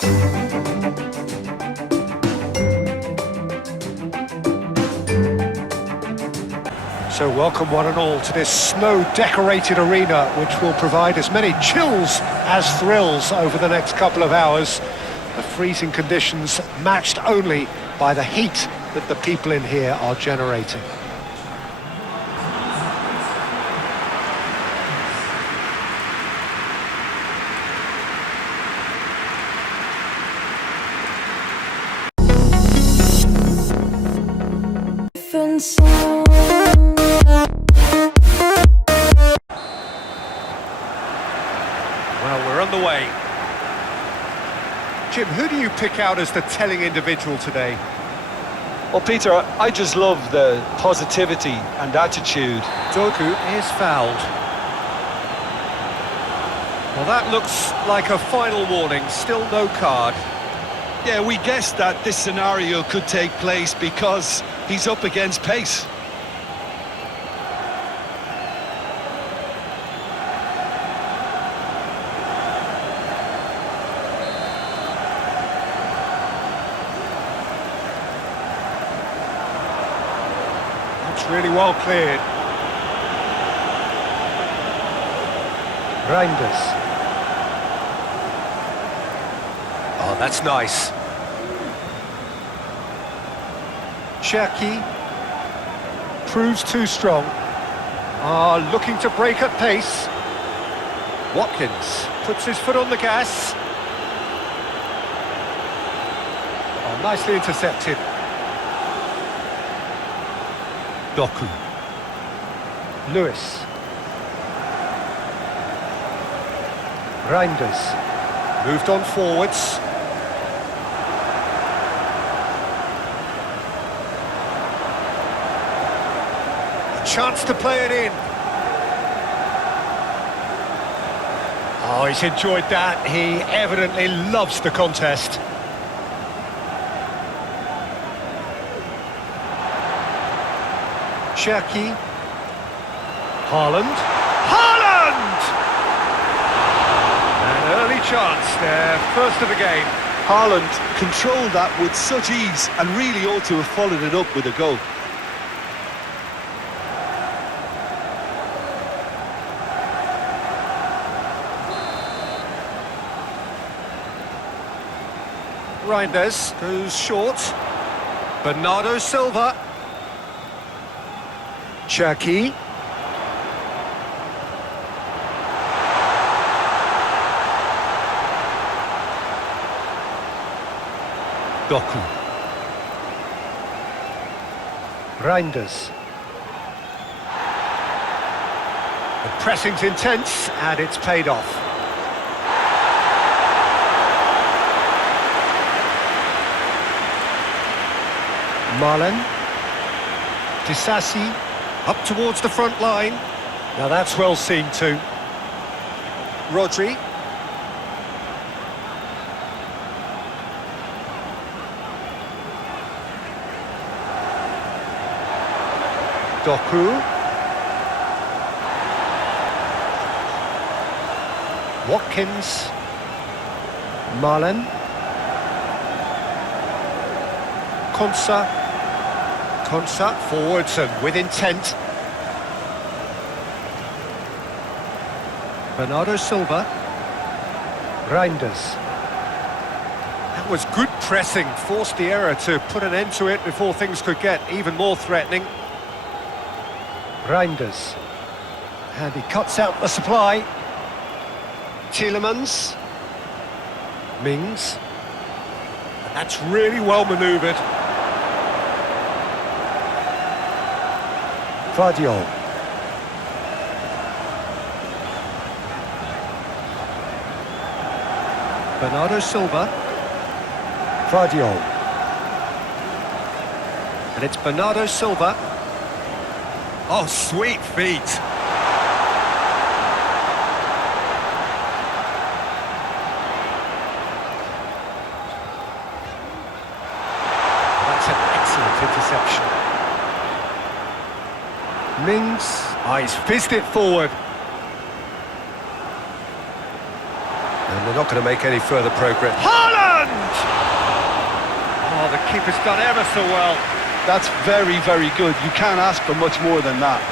So welcome one and all to this snow-decorated arena, which will provide as many chills as thrills over the next couple of hours. The freezing conditions matched only by the heat that the people in here are generating. Well, we're on the way. Jim, who do you pick out as the telling individual today? Well, Peter, I just love the positivity and attitude. Doku is fouled. Well, that looks like a final warning, still no card. Yeah, we guessed that this scenario could take place because he's up against pace. Really well cleared. Reinders. Oh, that's nice. Cherki proves too strong. Looking to break at pace. Watkins puts his foot on the gas. Oh, nicely intercepted. Doku. Lewis. Reinders. Moved on forwards. A chance to play it in. Oh, he's enjoyed that. He evidently loves the contest. Cherki. Haaland. Haaland! An early chance there, first of the game. Haaland controlled that with such ease and really ought to have followed it up with a goal. Reinders goes short. Bernardo Silva. Cherki. Doku. Reinders. The pressing's intense and it's paid off. Marlen. Disasi. Up towards the front line. Now that's well seen too. Rodri. Doku. Watkins. Marlen. Konsa forwards and with intent. Bernardo Silva. Reinders. That was good pressing, forced the error to put an end to it before things could get even more threatening. Reinders. And he cuts out the supply. Tielemans. Mings. And that's really well manoeuvred. Guardiola. Bernardo Silva. Guardiola. And it's Bernardo Silva. Oh, sweet feet. That's an excellent interception. Mings, he's fizzed it forward. And they're not going to make any further progress. Haaland! Oh, the keeper's done ever so well. That's very, very good. You can't ask for much more than that.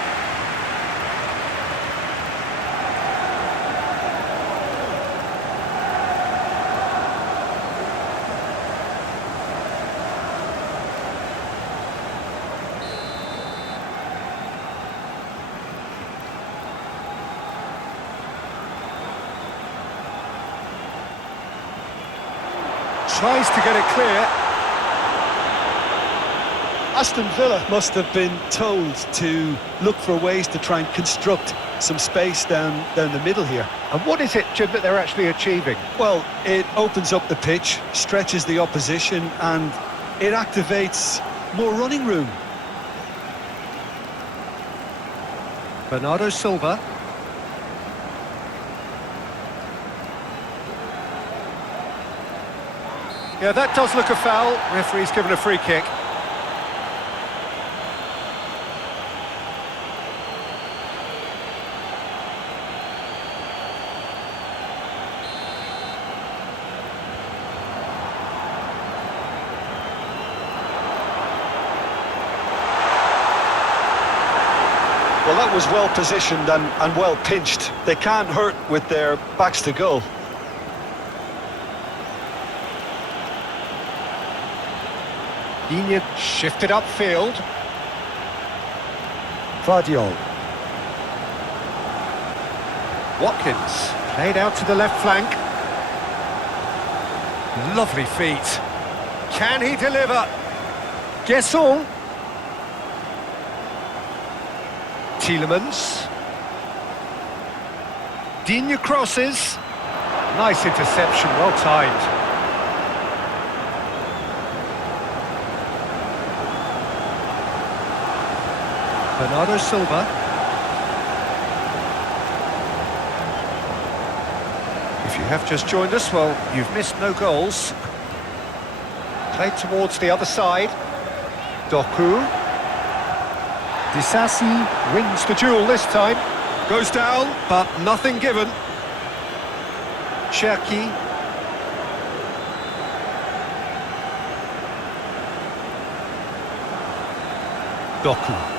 Tries to get it clear. Aston Villa must have been told to look for ways to try and construct some space down the middle here. And what is it, Jim, that they're actually achieving? Well, it opens up the pitch, stretches the opposition, and it activates more running room. Bernardo Silva. Yeah, that does look a foul. Referee's given a free kick. Well, that was well positioned and well pinched. They can't hurt with their backs to goal. Digne shifted upfield. Guardiola. Watkins played out to the left flank. Lovely feet. Can he deliver? Guesson. Tielemans. Digne crosses. Nice interception, well timed. Bernardo Silva. If you have just joined us, well, you've missed no goals. Played towards the other side. Doku. Disasi wins the duel this time. Goes down, but nothing given. Cherki. Doku.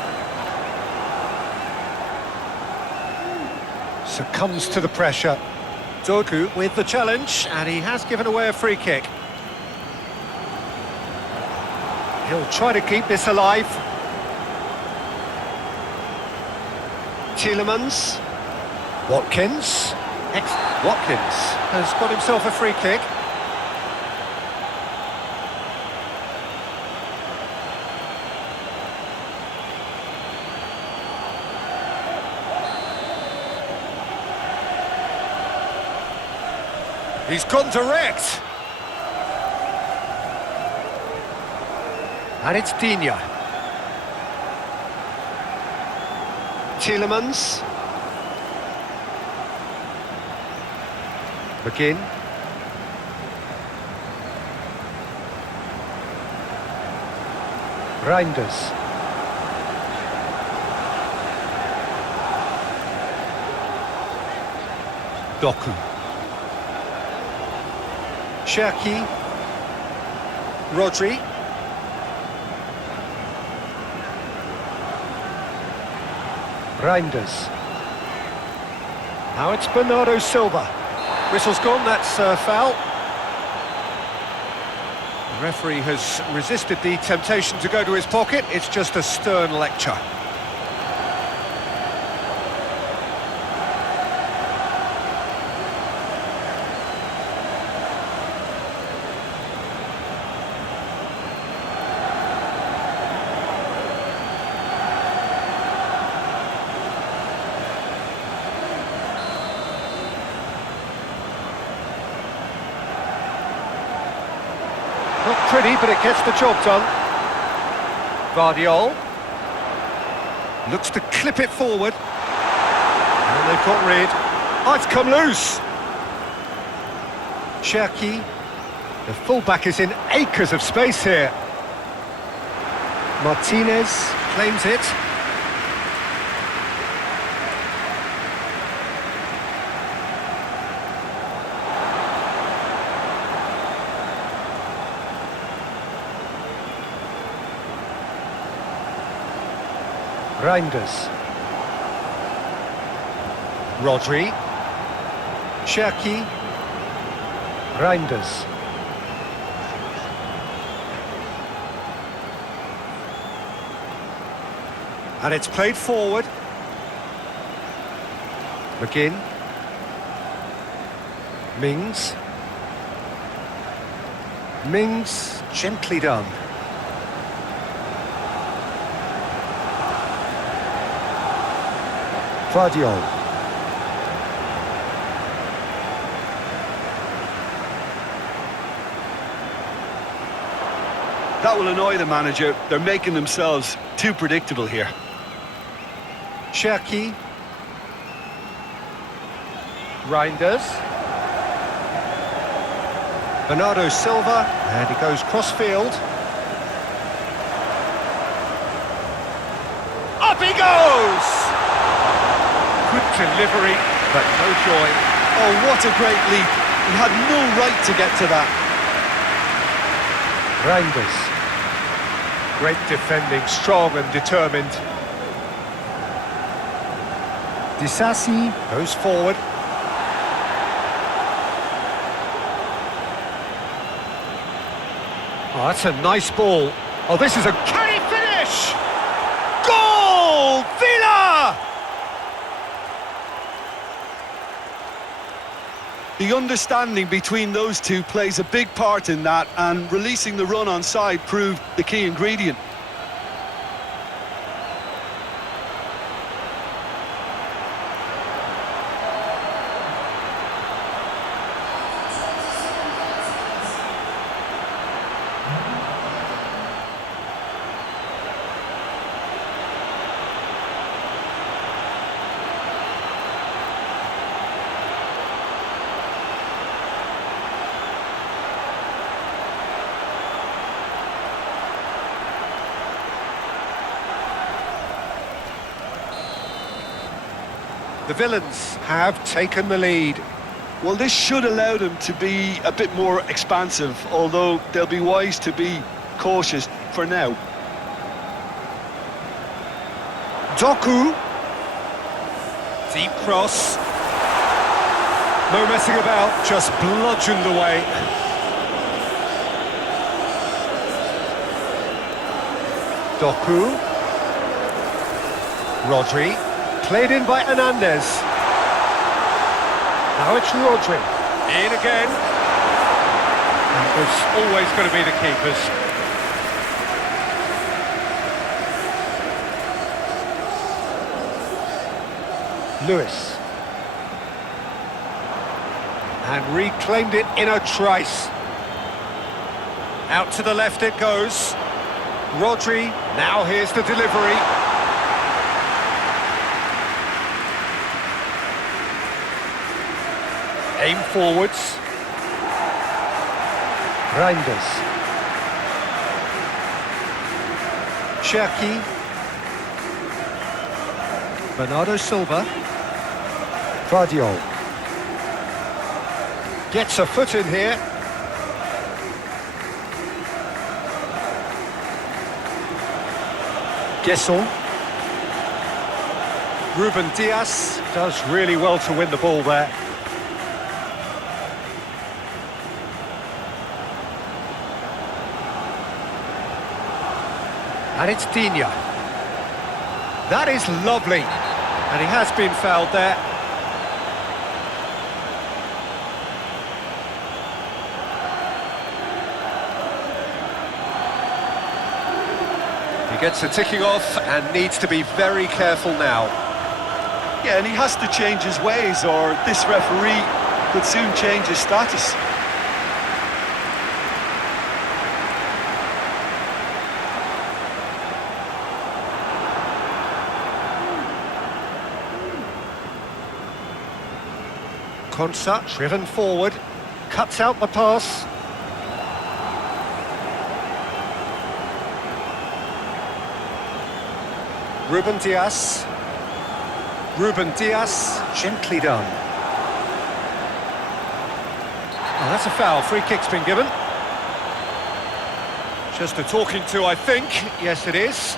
Succumbs to the pressure. Doku with the challenge, and he has given away a free kick. He'll try to keep this alive. Tielemans. Watkins. Watkins has got himself a free kick. He's gone direct. And it's Digne. Tielemans. McGinn. Reinders. Doku. Cherki. Rodri. Reinders. Now it's Bernardo Silva. Whistle's gone, that's a foul. The referee has resisted the temptation to go to his pocket. It's just a stern lecture. Not pretty, but it gets the job done. Guardiola looks to clip it forward. And they've got rid. Oh, it's come loose. Cherki. The fullback is in acres of space here. Martinez claims it. Reinders. Rodri. Cherki. Reinders. And it's played forward. McGinn. Mings. Mings, gently done. Guardiola. That will annoy the manager. They're making themselves too predictable here. Cherki. Reinders. Bernardo Silva, and he goes cross-field. Up he goes! Good delivery, but no joy. Oh, what a great leap. He had no right to get to that. Reinders. Great defending, strong and determined. Disasi goes forward. Oh, that's a nice ball. Oh, this is a... Can he finish? Goal! Villa! The understanding between those two plays a big part in that, and releasing the run on side proved the key ingredient. The Villains have taken the lead. Well, this should allow them to be a bit more expansive, although they'll be wise to be cautious for now. Doku. Deep cross. No messing about, just bludgeoned away. Doku. Rodri. Played in by Hernandez. Now it's Rodri. In again. And it was always going to be the keepers. Lewis. And reclaimed it in a trice. Out to the left it goes. Rodri, now here's the delivery. Aim forwards. Reinders. Cherki. Bernardo Silva. Guardiola. Gets a foot in here. Gesson. Ruben Dias does really well to win the ball there. And it's Digne. That is lovely. And he has been fouled there. He gets a ticking off and needs to be very careful now. Yeah, and he has to change his ways, or this referee could soon change his status. Konsa, driven forward, cuts out the pass. Ruben Dias. Ruben Dias, gently done. Oh, that's a foul. Free kick's been given. Just a talking to, I think. Yes, it is.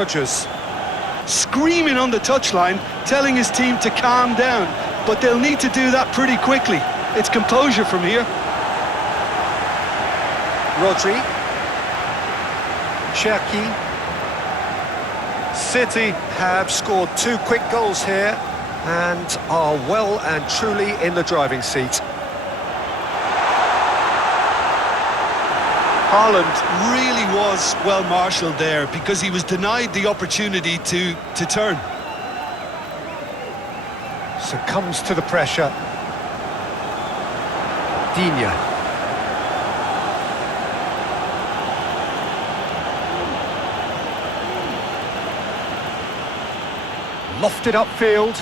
Rodgers. Screaming on the touchline, telling his team to calm down, but they'll need to do that pretty quickly. It's composure from here. Rodri. Cherki. City have scored 2 quick goals here and are well and truly in the driving seat. Haaland really was well marshalled there because he was denied the opportunity to turn. Succumbs to the pressure. Digne. Lofted upfield.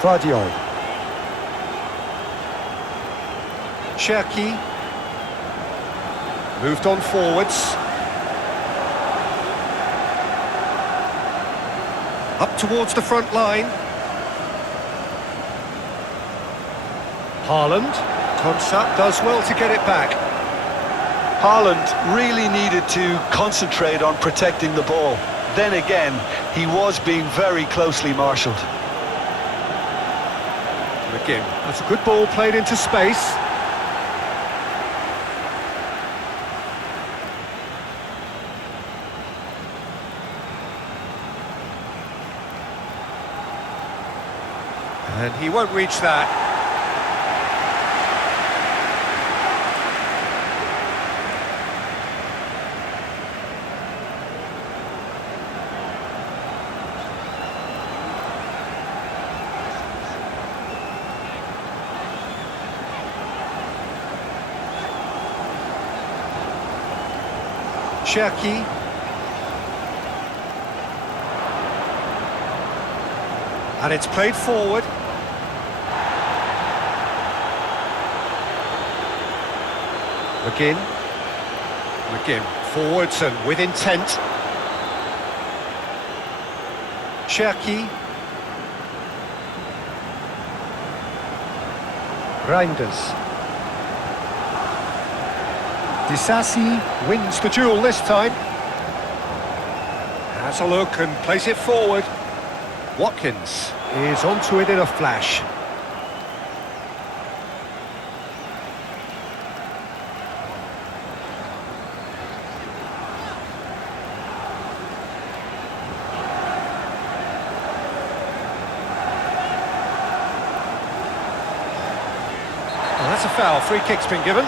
Guardiola. Cherki. Moved on forwards. Up towards the front line. Haaland. Konsa does well to get it back. Haaland really needed to concentrate on protecting the ball. Then again, he was being very closely marshalled. Again, that's a good ball played into space. And he won't reach that. Cherki. And it's played forward. McGinn, forwards and with intent. Cherki. Reinders. Disasi wins the duel this time. Has a look and plays it forward. Watkins is onto it in a flash. Well, that's a foul. Free kick's been given.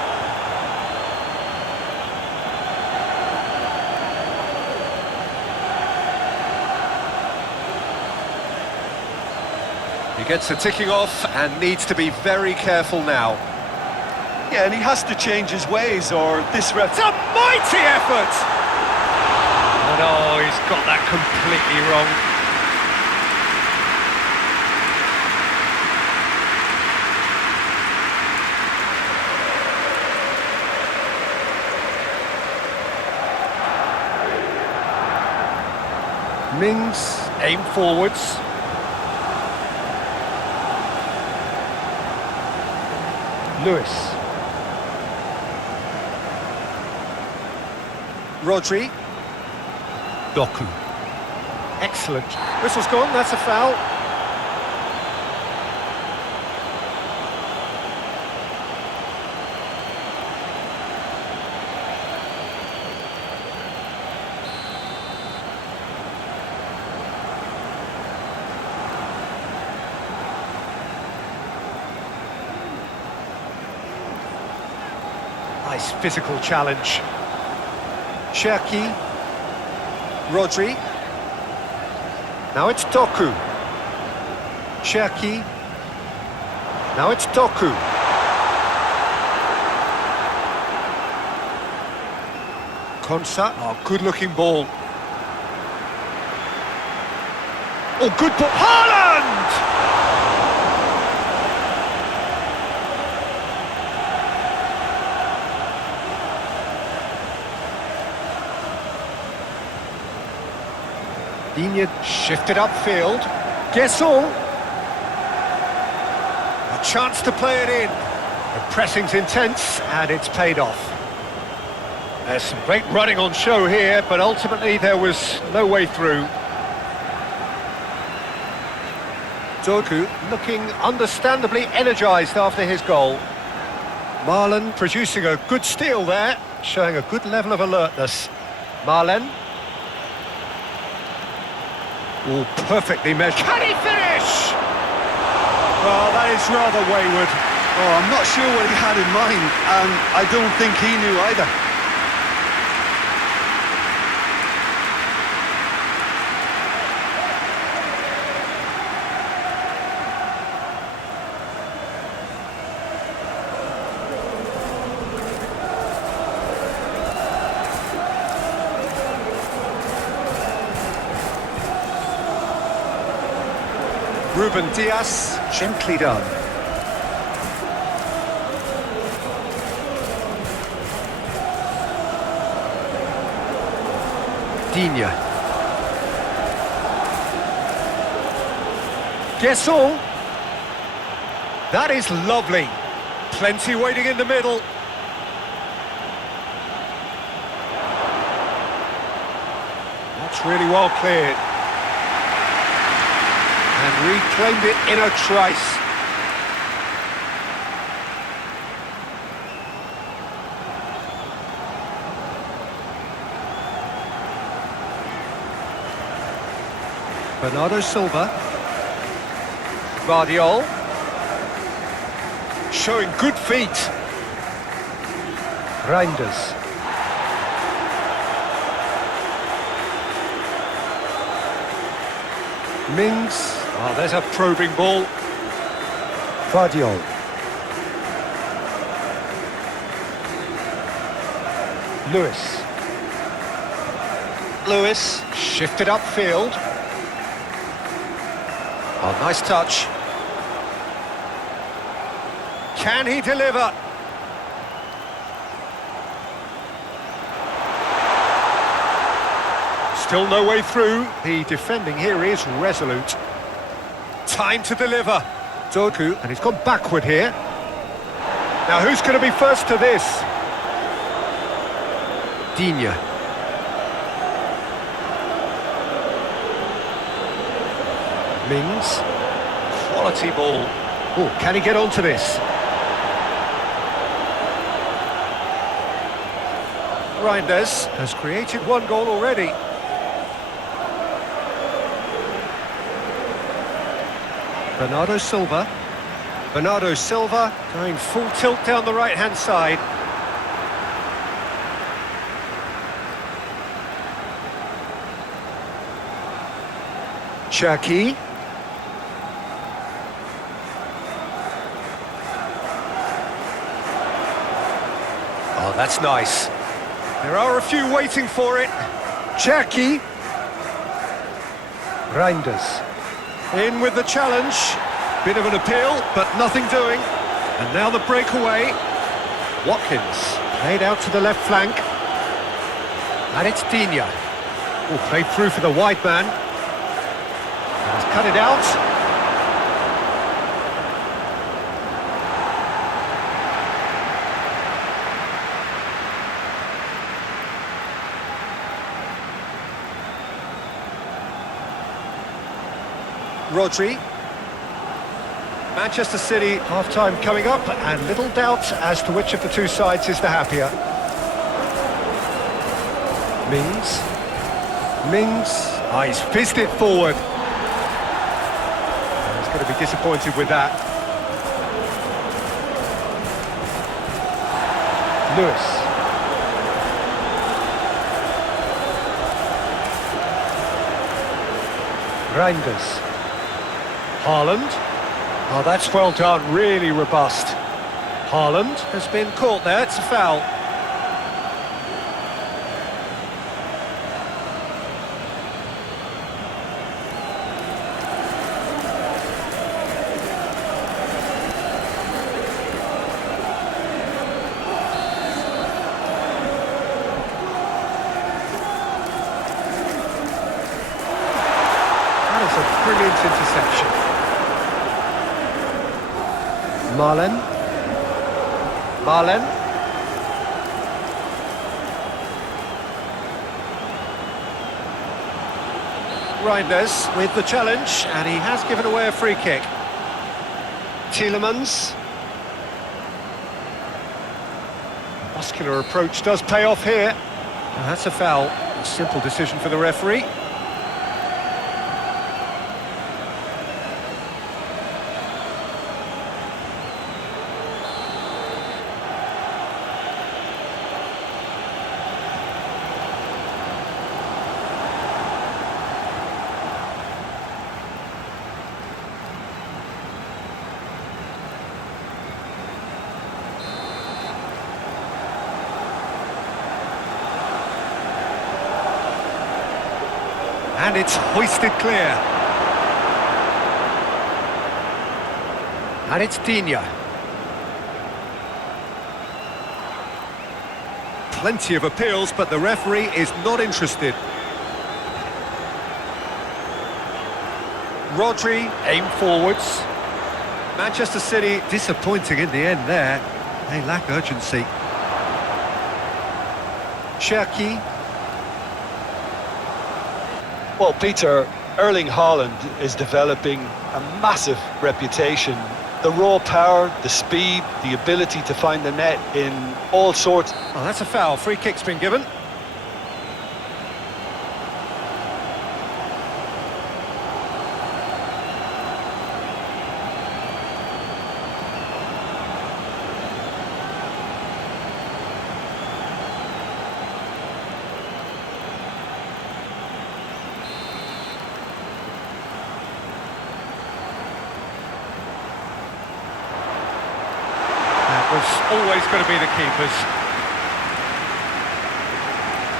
He gets the ticking off and needs to be very careful now. Yeah, and he has to change his ways or this ref... It's a mighty effort! Oh no, he's got that completely wrong. Mings, aim forwards. Lewis. Rodri. Doku. Excellent. Whistle's gone, that's a foul. Nice physical challenge. Cherki. Rodri. Now it's Doku. Cherki. Now it's Doku. Konsa. Oh, good-looking ball. Oh, good ball. Haaland! Digne shifted upfield. Guesson. A chance to play it in. The pressing's intense and it's paid off. There's some great running on show here, but ultimately there was no way through. Doku looking understandably energised after his goal. Marlon producing a good steal there, showing a good level of alertness. Marlon. Oh, perfectly measured. Can he finish? Well, that is rather wayward. Oh, I'm not sure what he had in mind, and I don't think he knew either. Ruben Dias, gently done. Digne. Guessel. That is lovely. Plenty waiting in the middle. That's really well cleared. And reclaimed it in a trice. Bernardo Silva. Guardiola. Showing good feet. Reinders. Mings. Oh, there's a probing ball. Guardiola. Lewis. Lewis. Shifted upfield. Oh, nice touch. Can he deliver? Still no way through. The defending here is resolute. Time to deliver. Doku, and he's gone backward here. Now who's going to be first to this? Digne. Mings. Quality ball. Oh, can he get onto this? Reinders has created one goal already. Bernardo Silva. Bernardo Silva going full tilt down the right-hand side. Cherki. Oh, that's nice. There are a few waiting for it. Cherki. Reinders. In with the challenge. Bit of an appeal, but nothing doing. And now the breakaway. Watkins played out to the left flank. And it's Digne. Oh, played through for the wide man. And he's cut it out. Rodri. Manchester City half-time coming up, and little doubt as to which of the two sides is the happier. Mings. Mings. Ah, he's fizzed it forward. And he's going to be disappointed with that. Lewis. Reinders. Haaland. Oh, that's well done, really robust. Haaland has been caught there, it's a foul. That is a brilliant interception. Marlon. Marlon. Reinders with the challenge, and he has given away a free kick. Tielemans. Muscular approach does pay off here. And that's a foul. A simple decision for the referee. And it's hoisted clear. And it's Digne. Plenty of appeals, but the referee is not interested. Rodri, aim forwards. Manchester City disappointing in the end there. They lack urgency. Cherki. Well, Peter, Erling Haaland is developing a massive reputation. The raw power, the speed, the ability to find the net in all sorts. Oh, that's a foul. Free kick's been given. Was always going to be the keepers.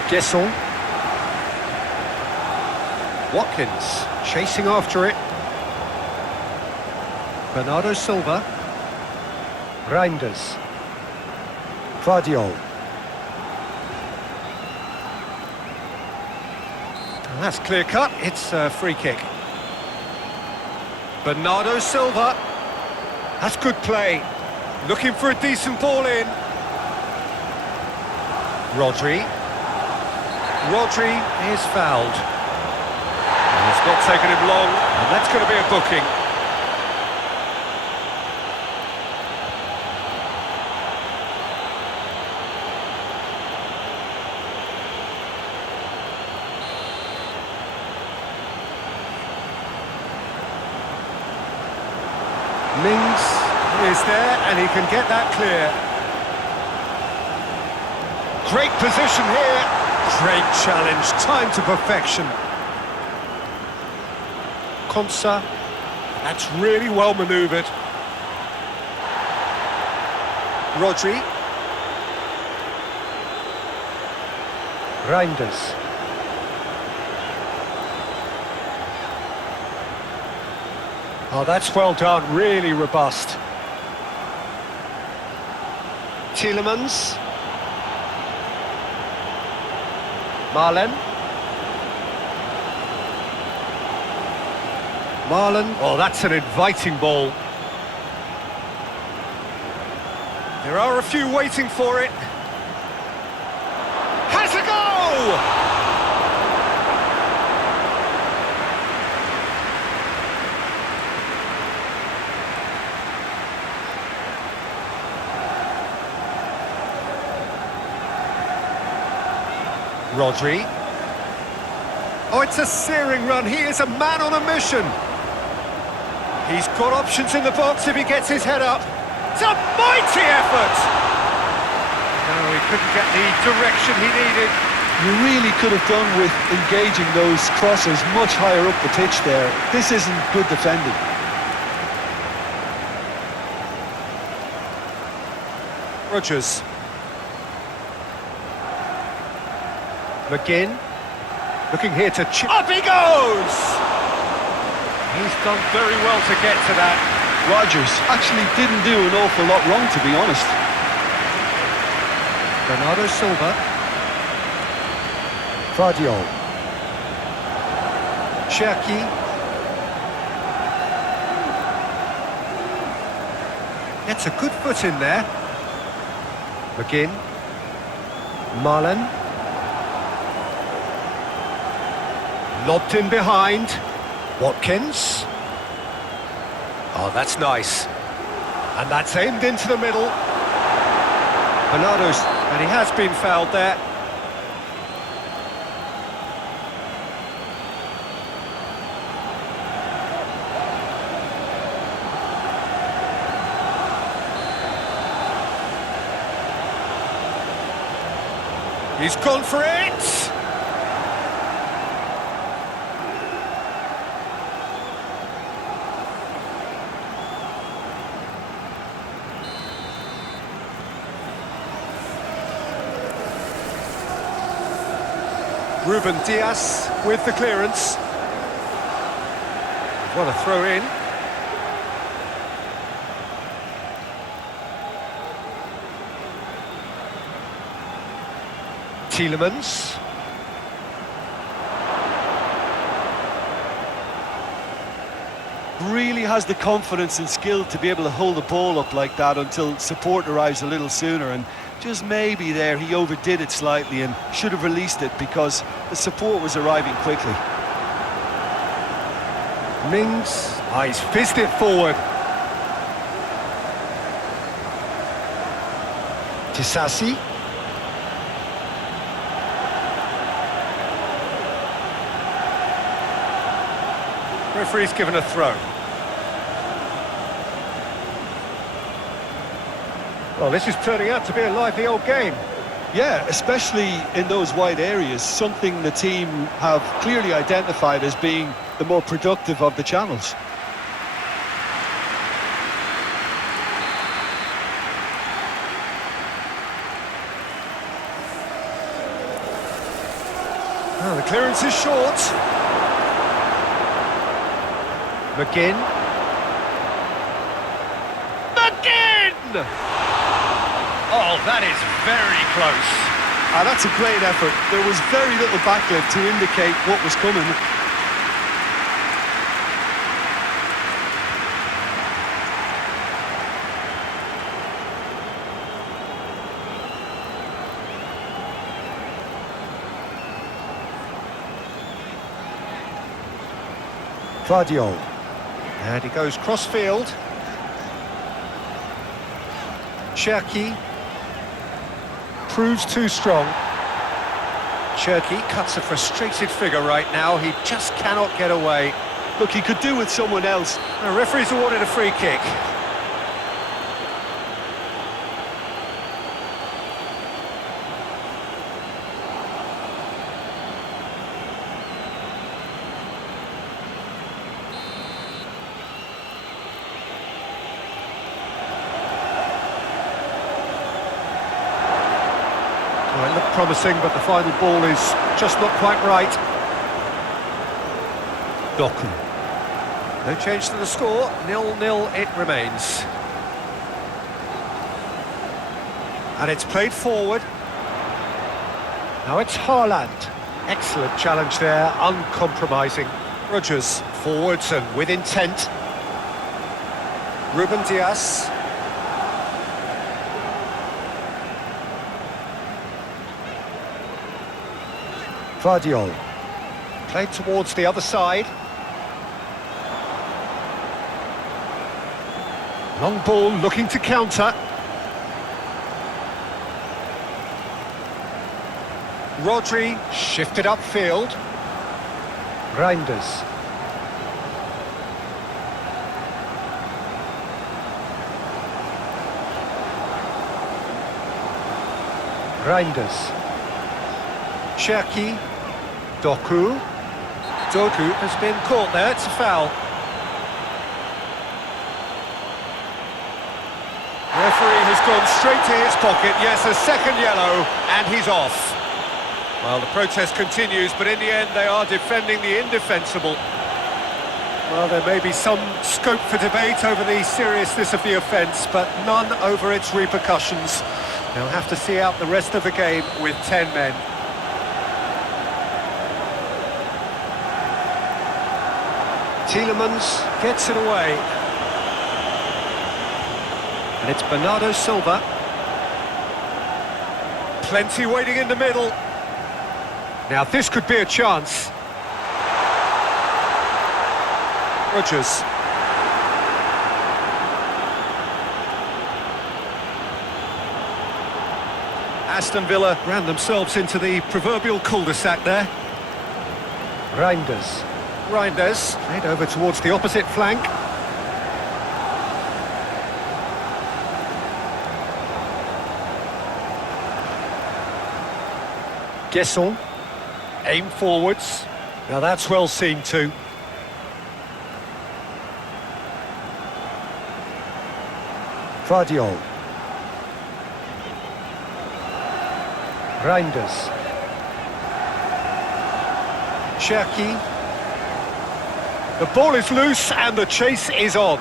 Gesson. Watkins chasing after it. Bernardo Silva. Reinders. Guardiola. That's clear cut. It's a free kick. Bernardo Silva. That's good play. Looking for a decent ball in. Rodri. Rodri is fouled. And it's not taken him long, and that's going to be a booking. Mings is there, and he can get that clear. Great position here. Great challenge, time to perfection. Konsa, that's really well manoeuvred. Rodri. Reinders. Oh, that's well done, really robust. Tielemans. Marlen. Oh, that's an inviting ball. There are a few waiting for it. Has a go! Rodri. Oh, it's a searing run. He is a man on a mission. He's got options in the box if he gets his head up. It's a mighty effort! No, he couldn't get the direction he needed. You really could have done with engaging those crosses much higher up the pitch there. This isn't good defending. Rodgers. McGinn, looking here to chip. Up he goes! He's done very well to get to that. Rodgers actually didn't do an awful lot wrong, to be honest. Bernardo Silva. Guardiola. Cherki. Gets a good foot in there. McGinn. Marlen. Lobbed in behind. Watkins. Oh, that's nice. And that's aimed into the middle. Bernardo's, and he has been fouled there. He's gone for it! Ruben Dias with the clearance. What a throw in. Tielemans. Really has the confidence and skill to be able to hold the ball up like that until support arrives a little sooner, and just maybe there he overdid it slightly and should have released it because the support was arriving quickly. Mings, he's fizzed it forward. Tisasi. Referee's given a throw. Well, this is turning out to be a lively old game. Yeah, especially in those wide areas, something the team have clearly identified as being the more productive of the channels. Oh, the clearance is short. McGinn. Oh, that is very close. That's a great effort. There was very little backlift to indicate what was coming. Guardiola. And he goes cross-field. Cherki proves too strong. Cherki cuts a frustrated figure right now. He just cannot get away. Look, he could do with someone else. The referee's awarded a free kick. Well, it looked promising, but the final ball is just not quite right. Doku. No change to the score, 0-0 it remains. And it's played forward. Now it's Haaland. Excellent challenge there, uncompromising. Rodri forwards and with intent. Ruben Dias. Guardiola. Played towards the other side. Long ball looking to counter. Rodri shifted upfield. Reinders. Reinders. Cherki. Doku. Doku has been caught there, it's a foul. Referee has gone straight to his pocket, yes, a second yellow, and he's off. Well, the protest continues, but in the end they are defending the indefensible. Well, there may be some scope for debate over the seriousness of the offence, but none over its repercussions. They'll have to see out the rest of the game with 10 men. Tielemans gets it away. And it's Bernardo Silva. Plenty waiting in the middle. Now this could be a chance. Rodgers. Aston Villa ran themselves into the proverbial cul-de-sac there. Reinders played over towards the opposite flank. Guesson, aim forwards. Now that's well seen too. Guardiola. Reinders. Cherki. The ball is loose and the chase is on.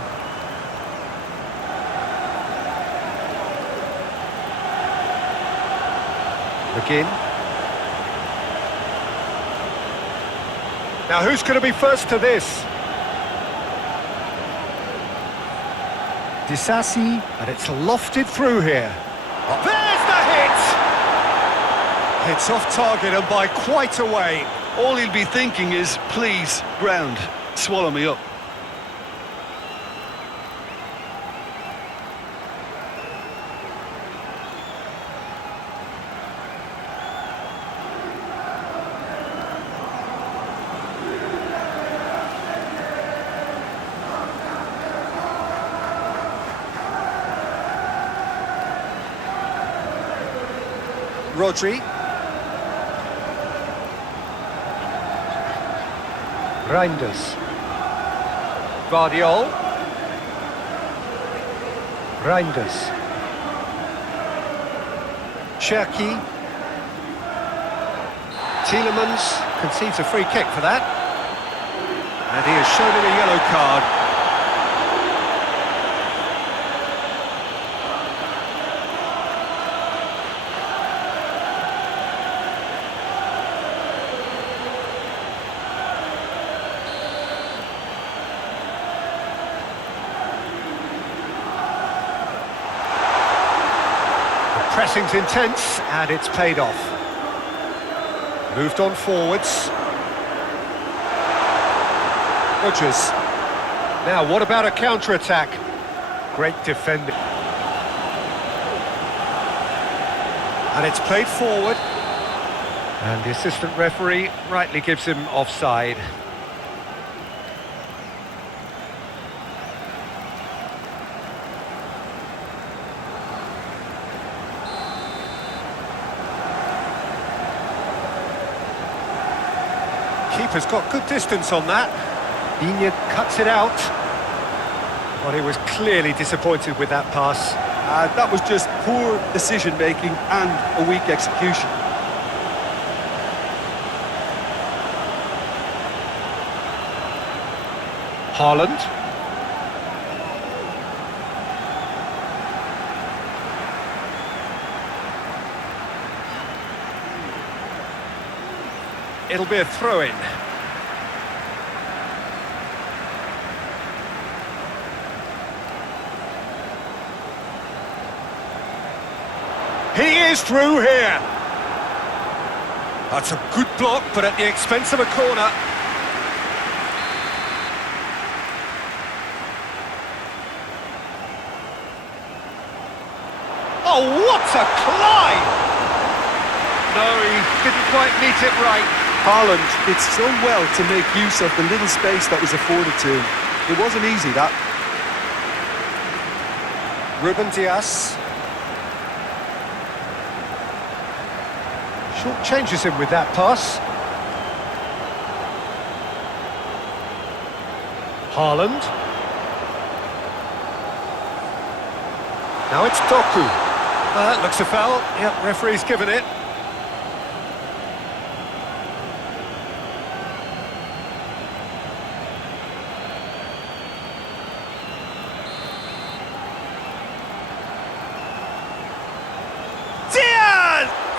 McGinn. Now who's going to be first to this? Disasi, and it's lofted through here. Oh, there's the hit! It's off target and by quite a way. All he'll be thinking is, please, ground, swallow me up. Rodri. Reinders. Guardiola. Reinders. Cherki. Tielemans concedes a free kick for that. And he has shown him a yellow card. Pressing's intense, and it's paid off. Moved on forwards. Rodgers. Now, what about a counter-attack? Great defending. And it's played forward. And the assistant referee rightly gives him offside. Keeper's got good distance on that. Digne cuts it out. Well, he was clearly disappointed with that pass. That was just poor decision-making and a weak execution. Haaland. It'll be a throw-in. He is through here. That's a good block, but at the expense of a corner. Oh, what a climb! No, he didn't quite meet it right. Haaland did so well to make use of the little space that was afforded to him. It wasn't easy, that. Ruben Dias. Short changes him with that pass. Haaland. Now it's Doku. That looks a foul. Yep, referee's given it.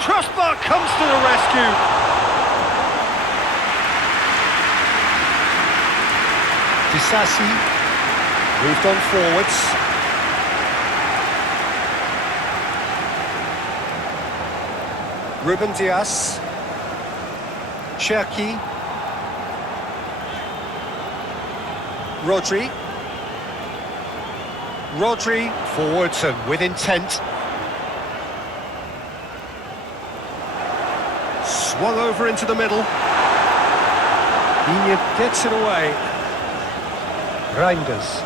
Crossbar comes to the rescue. Disasi moved on forwards. Ruben Dias. Cherki. Rodri. Rodri forwards and with intent. Swung over into the middle. Digne gets it away. Reinders.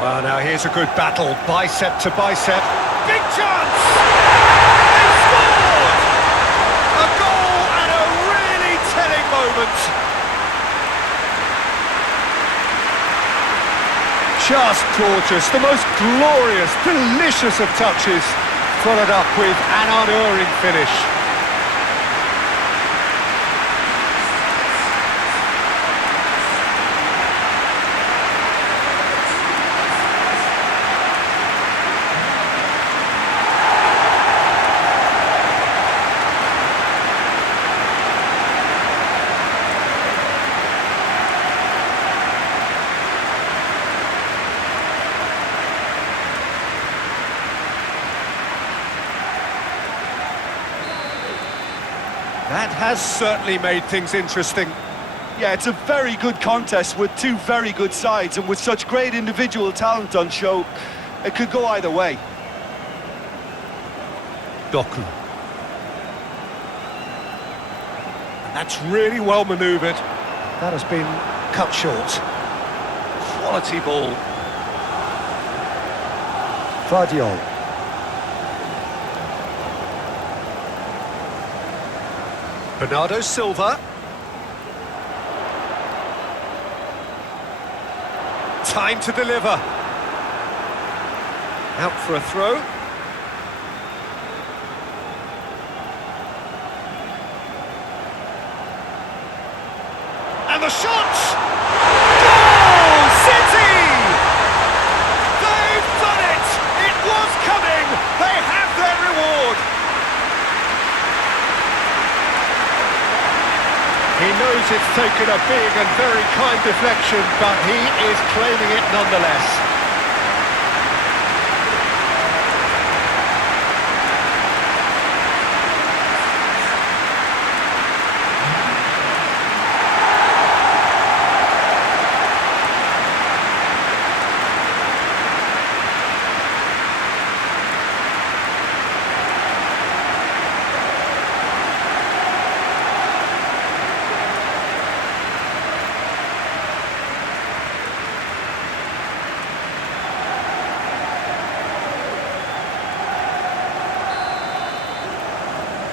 Well, now here's a good battle, bicep to bicep. Big chance! They scored! A goal and a really telling moment. Just gorgeous, the most glorious, delicious of touches, followed up with an unerring finish. That has certainly made things interesting. Yeah, it's a very good contest with two very good sides, and with such great individual talent on show, it could go either way. Doku. And that's really well manoeuvred. That has been cut short. Quality ball. Guardiola. Bernardo Silva. Time to deliver. Out for a throw. And the shot! Goal! City! They've done it! It was coming! They have their reward! He knows it's taken a big and very kind deflection, but he is claiming it nonetheless.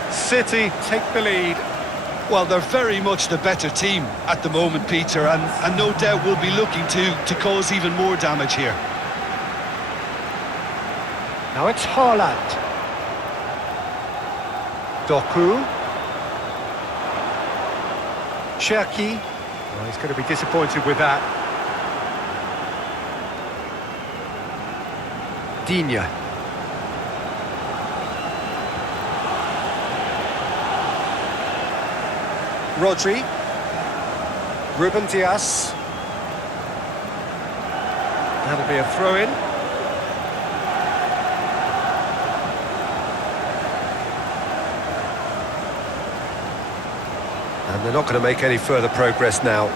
City take the lead. Well, they're very much the better team at the moment, Peter, and no doubt will be looking to cause even more damage here. Now it's Haaland. Doku. Cherki. Well, he's going to be disappointed with that. Digne. Rodri. Ruben Dias. That'll be a throw-in. And they're not going to make any further progress now.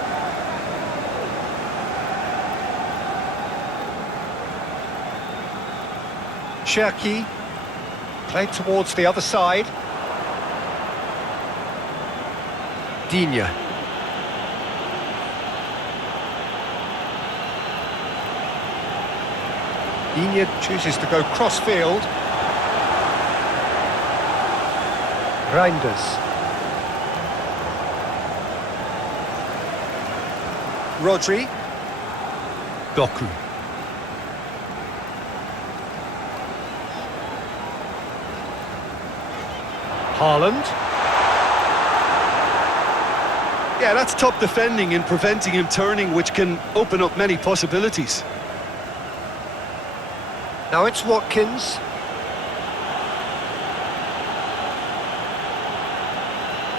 Cherki. Played towards the other side. Digne. Digne chooses to go cross-field. Reinders. Rodri. Doku. Haaland. Yeah, that's top defending and preventing him turning, which can open up many possibilities. Now it's Watkins.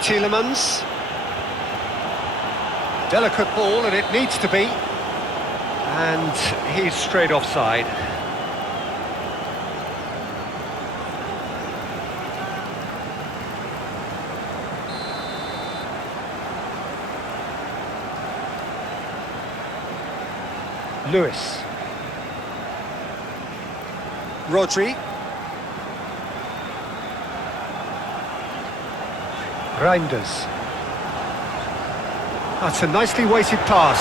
Tielemans. Delicate ball, and it needs to be. And he's straight offside. Lewis. Rodri. Reinders. That's a nicely weighted pass.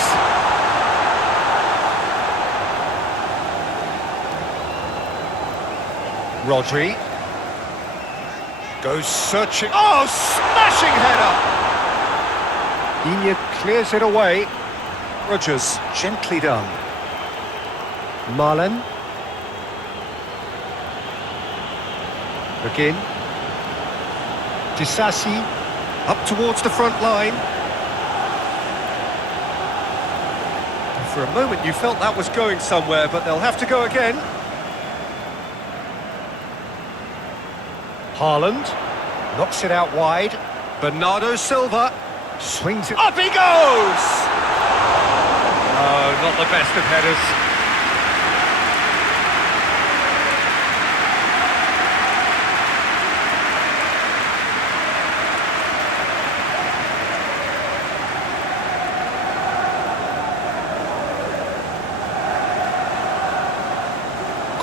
Rodri. Goes searching. Oh, smashing header! Digne clears it away. Rodgers, gently done. Marlen. Again. Disasi, up towards the front line. For a moment you felt that was going somewhere, but they'll have to go again. Haaland knocks it out wide. Bernardo Silva swings it. Up he goes! Oh, not the best of headers.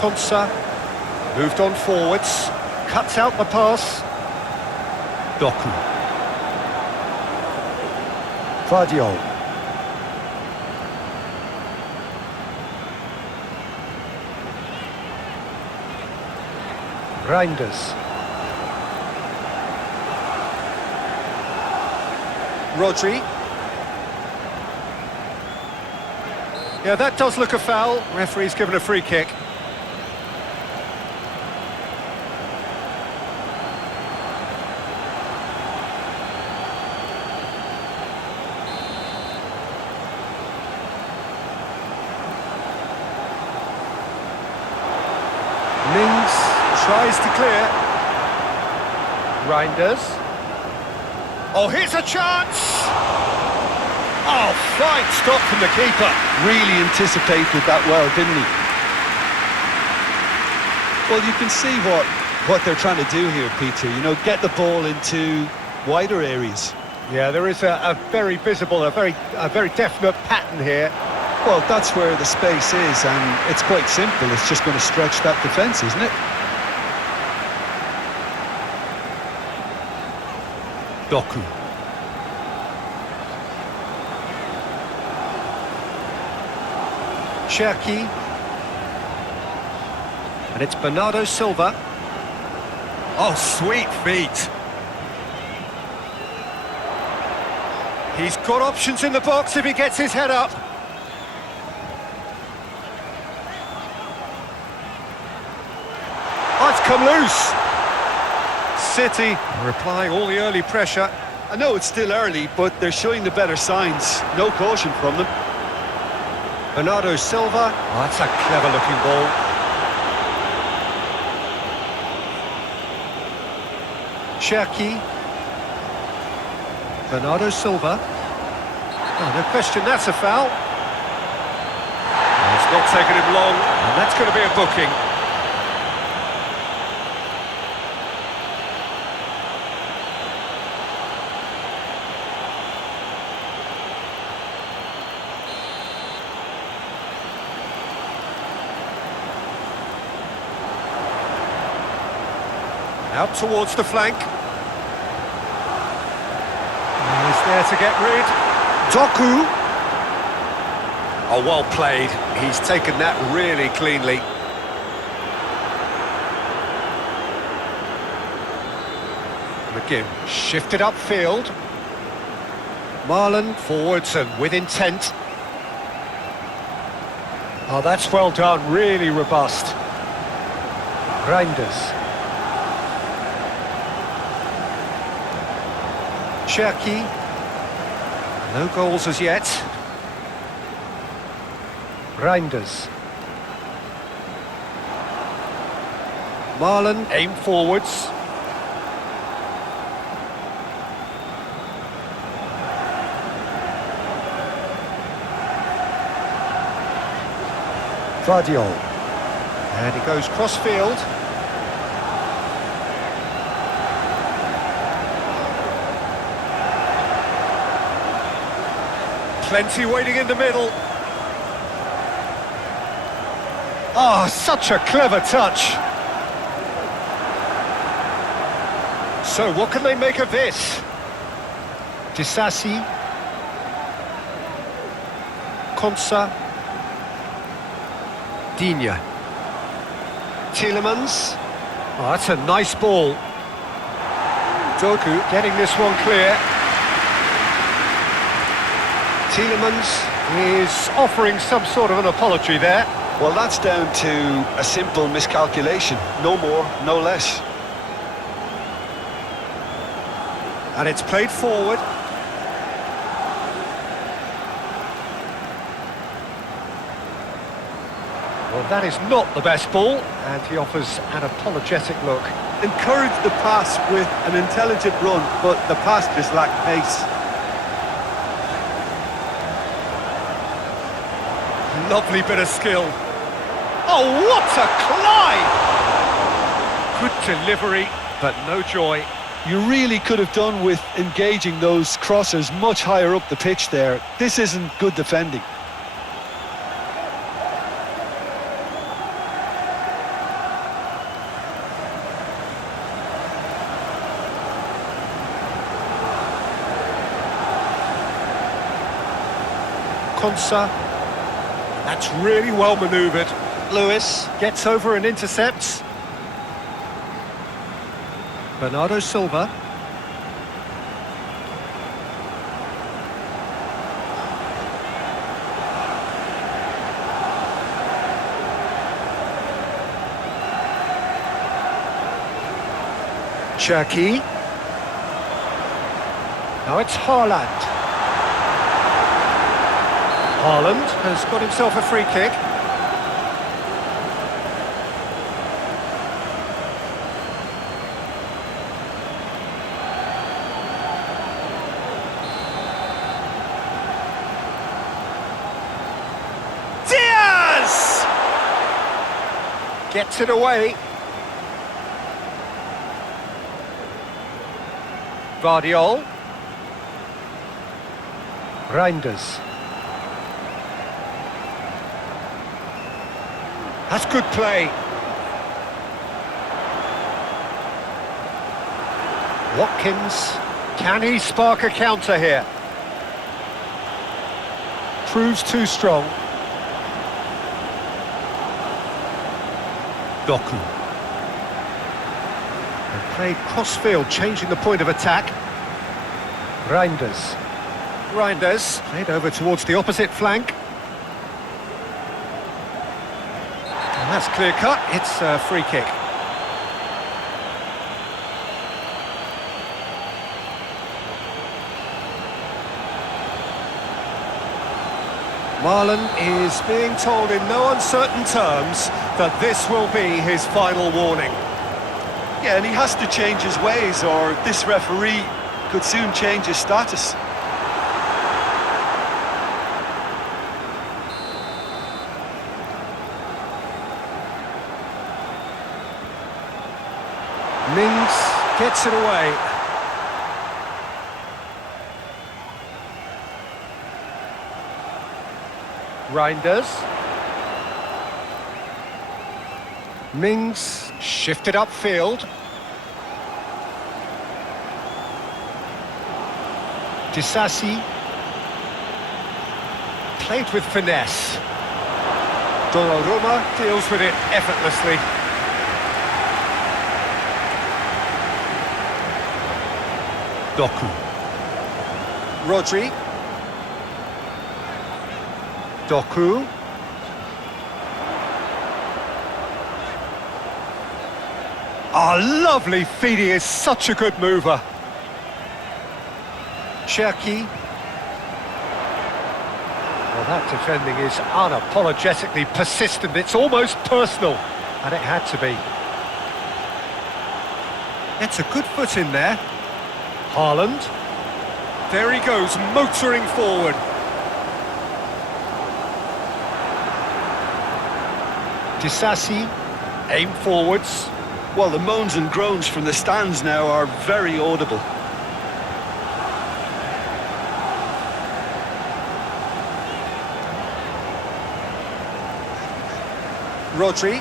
Konsa moved on forwards, cuts out the pass. Doku. Guardiola. Reinders. Rodri. Yeah, that does look a foul. Referee's given a free kick. Mings tries to clear. Reinders. Oh, here's a chance! Oh, fine stop from the keeper. Really anticipated that well, didn't he? Well, you can see what they're trying to do here, Peter. You know, get the ball into wider areas. Yeah, there is a very visible, a very definite pattern here. Well, that's where the space is, and it's quite simple. It's just going to stretch that defence, isn't it? Doku. Cherki. And it's Bernardo Silva. Oh, sweet feet. He's got options in the box if he gets his head up. Oh, it's come loose. City are applying all the early pressure. I know it's still early, but they're showing the better signs. No caution from them. Bernardo Silva. Oh, that's a clever-looking ball. Cherki. Bernardo Silva. Oh, no question, that's a foul. Oh, it's not taken him long, and that's going to be a booking. Out towards the flank. He's there to get rid. Doku. Oh, well played. He's taken that really cleanly. McGinn shifted upfield. Marlen forwards and with intent. Oh, that's well done. Really robust. Reinders. Cherki. No goals as yet. Reinders. Marlen aim forwards. Guardiola. And he goes cross-field. Plenty waiting in the middle. Oh, such a clever touch. So, what can they make of this? Disasi. Konsa. Digne. Tielemans. Oh, that's a nice ball. Doku getting this one clear. Tielemans is offering some sort of an apology there. Well, that's down to a simple miscalculation. No more, no less. And it's played forward. Well, that is not the best ball, and he offers an apologetic look. Encourage the pass with an intelligent run, but the pass just lacked pace. Lovely bit of skill. Oh, what a climb! Good delivery, but no joy. You really could have done with engaging those crossers much higher up the pitch there. This isn't good defending. Konsa. That's really well manoeuvred. Lewis gets over and intercepts. Bernardo Silva. Cherki. Now it's Haaland. Haaland has got himself a free kick. Diaz! Gets it away. Guardiola. Reinders. That's good play. Watkins. Can he spark a counter here? Proves too strong. Doku. And played cross-field, changing the point of attack. Reinders. Reinders played over towards the opposite flank. And that's clear cut, it's a free kick. Marlon is being told in no uncertain terms that this will be his final warning. Yeah, and he has to change his ways, or this referee could soon change his status. Mings gets it away. Reinders. Mings shifted upfield. Disasi. Played with finesse. Donnarumma deals with it effortlessly. Doku. Rodri. Doku. Lovely feet, he is such a good mover. Cherki. Well, that defending is unapologetically persistent, it's almost personal, and it had to be. It's a good foot in there. Haaland. There he goes, motoring forward. Disasi, aim forwards. Well, the moans and groans from the stands now are very audible. Rodri.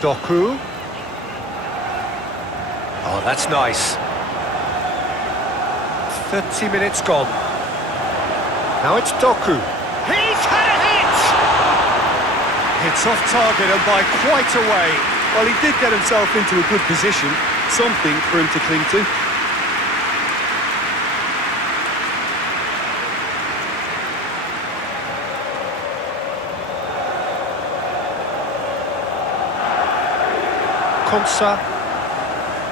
Doku. Oh, that's nice. 30 minutes gone. Now it's Doku. He's had a hit! It's off target and by quite a way. Well, he did get himself into a good position, something for him to cling to.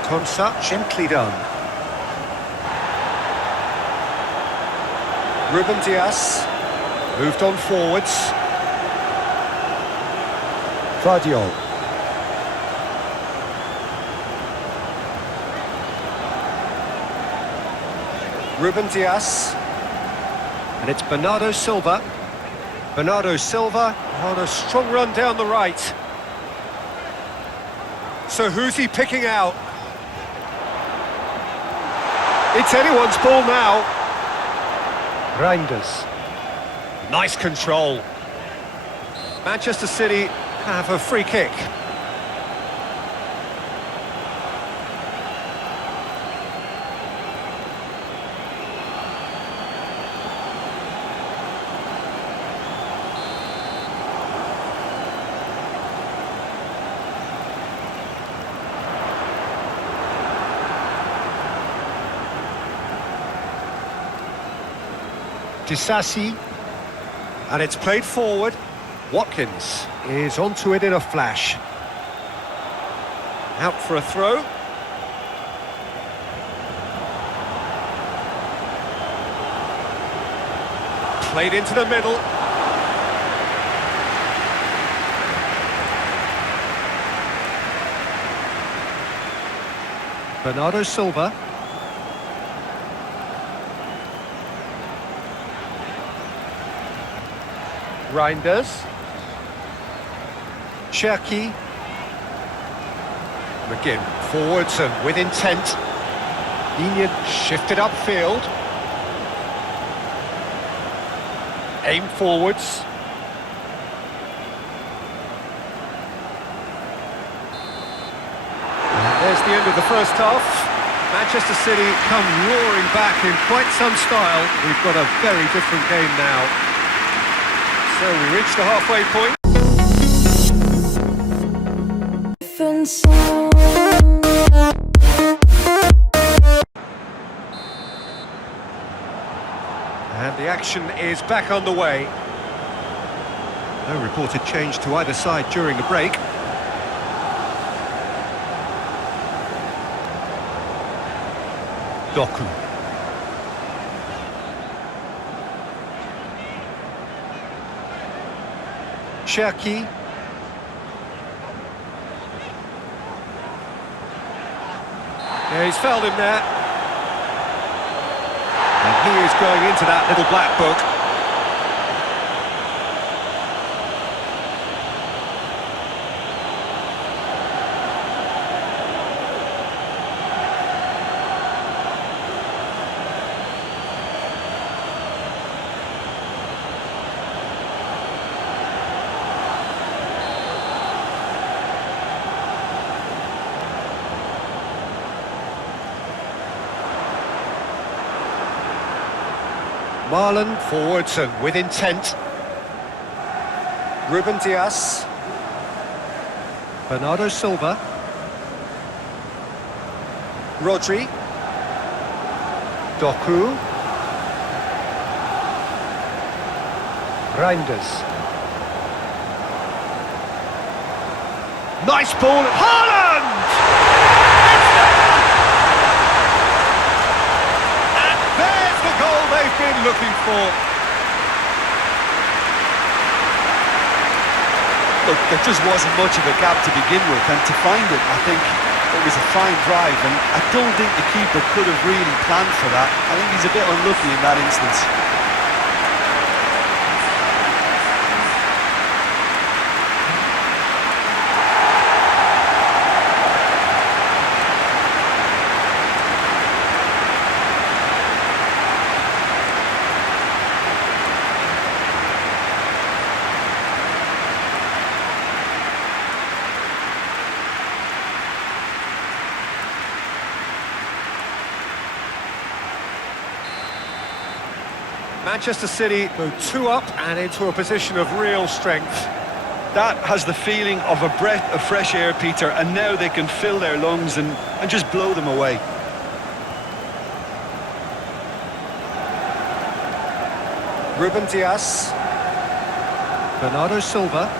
Konsa, gently done. Ruben Dias, moved on forwards. Guardiola. Ruben Dias. And it's Bernardo Silva. Bernardo Silva on a strong run down the right. So who's he picking out? It's anyone's ball now. Reinders. Nice control. Manchester City have a free kick. Disasi, and it's played forward. Watkins is onto it in a flash. Out for a throw. Played into the middle. Bernardo Silva. Reinders. Cherki. McGinn forwards and with intent. Union shifted upfield. Aim forwards. And there's the end of the first half. Manchester City come roaring back in quite some style. We've got a very different game now. So we reach the halfway point. And the action is back on the way. No reported change to either side during the break. Doku. Cherki. Yeah, he's fouled him there. And he is going into that little black book. Marlon forwards and with intent. Ruben Dias. Bernardo Silva. Rodri. Doku. Reinders. Nice ball. Haaland! And there's the goal they've been looking for. Look, there just wasn't much of a gap to begin with, and to find it, I think it was a fine drive, and I don't think the keeper could have really planned for that. I think he's a bit unlucky in that instance. Manchester City go 2 up and into a position of real strength. That has the feeling of a breath of fresh air, Peter, and now they can fill their lungs and just blow them away. Ruben Dias. Bernardo Silva.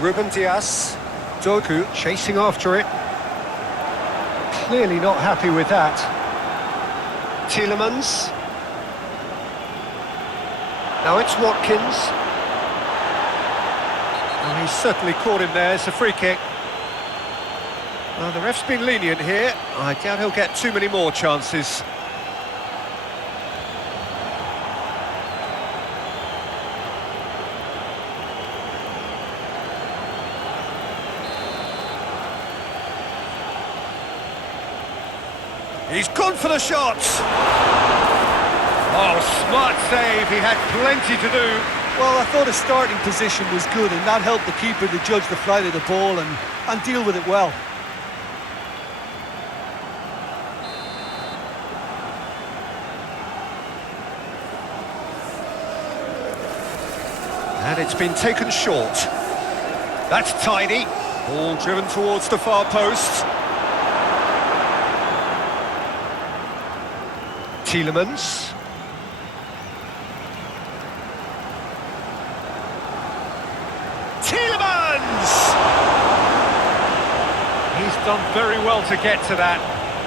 Ruben Dias. Doku chasing after it. Clearly not happy with that. Tielemans. Now it's Watkins. And he's certainly caught him there. It's a free kick. Well, the ref's been lenient here. I doubt he'll get too many more chances. He's gone for the shot! Oh, smart save, he had plenty to do. Well, I thought his starting position was good, and that helped the keeper to judge the flight of the ball and deal with it well. And it's been taken short. That's tidy. Ball driven towards the far post. Tielemans. Tielemans! He's done very well to get to that.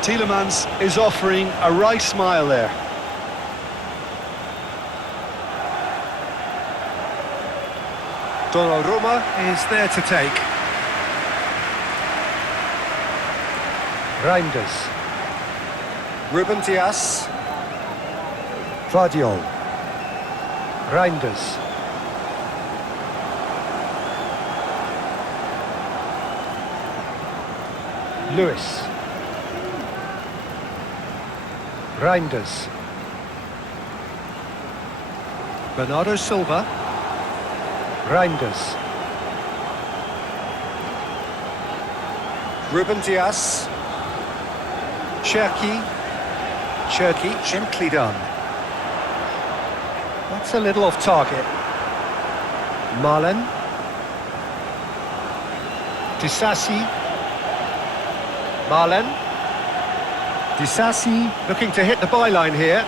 Tielemans is offering a right smile there. Donnarumma is there to take. Reinders. Ruben Dias. Guardiola. Reinders. Lewis. Reinders. Bernardo Silva. Reinders. Ruben Dias. Cherki. Gently done. That's a little off target. Marlen. Disasi. Marlen. Disasi looking to hit the byline here.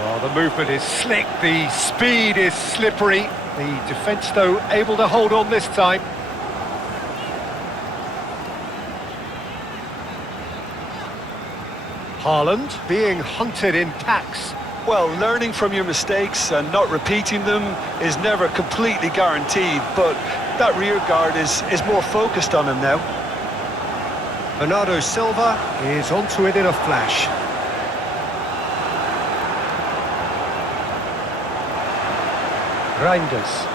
Well, the movement is slick, the speed is slippery. The defence, though, able to hold on this time. Haaland being hunted in packs. Well, learning from your mistakes and not repeating them is never completely guaranteed, but that rear guard is more focused on him now. Bernardo Silva is onto it in a flash. Reinders.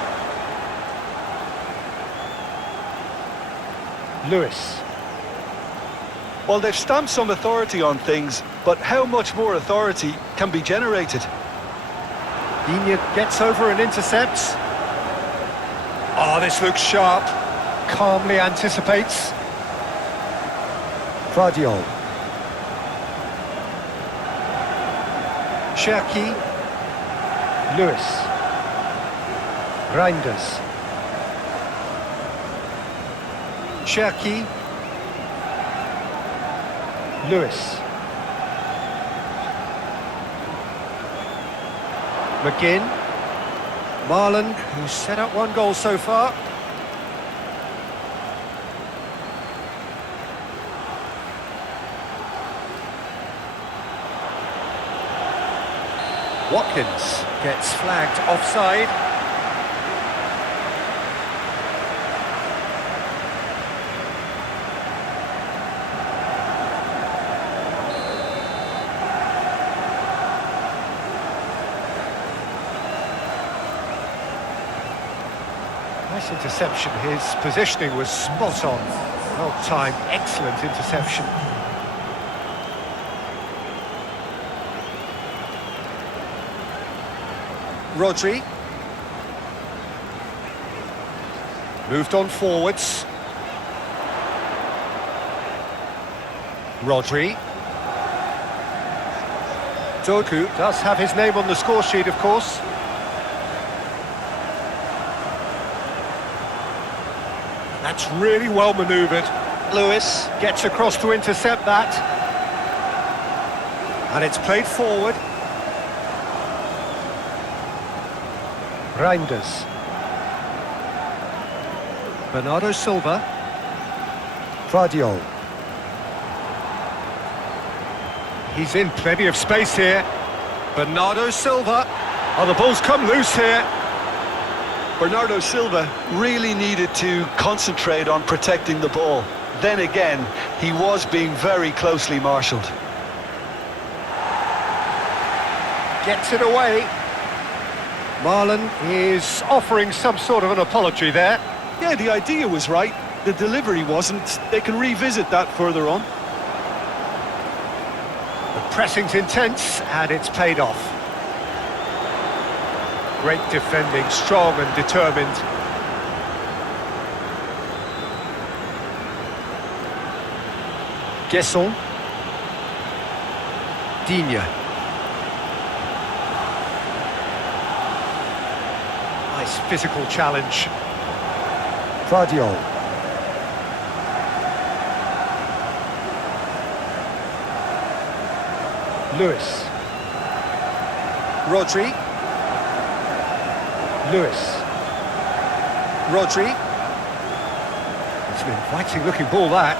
Lewis. Well, they've stamped some authority on things, but how much more authority can be generated? Digne gets over and intercepts. Oh, this looks sharp. Calmly anticipates. Guardiola. Cherki. Lewis. Reinders. Cherki. Lewis. McGinn. Marlen, who's set up one goal so far. Watkins gets flagged offside. Nice interception. His positioning was spot on. Well timed, excellent interception. Rodri. Moved on forwards. Rodri. Doku does have his name on the score sheet, of course. That's really well manoeuvred. Lewis gets across to intercept that. And it's played forward. Reinders. Bernardo Silva. Guardiola. He's in plenty of space here. Bernardo Silva. Oh, the ball's come loose here. Bernardo Silva really needed to concentrate on protecting the ball. Then again, he was being very closely marshalled. Gets it away. Marlon is offering some sort of an apology there. Yeah, the idea was right. The delivery wasn't. They can revisit that further on. The pressing's intense and it's paid off. Great defending, strong and determined. Guesson. Digne. Nice physical challenge. Guardiola. Lewis. Rodri. Lewis. Rodri. It's an inviting looking ball, that.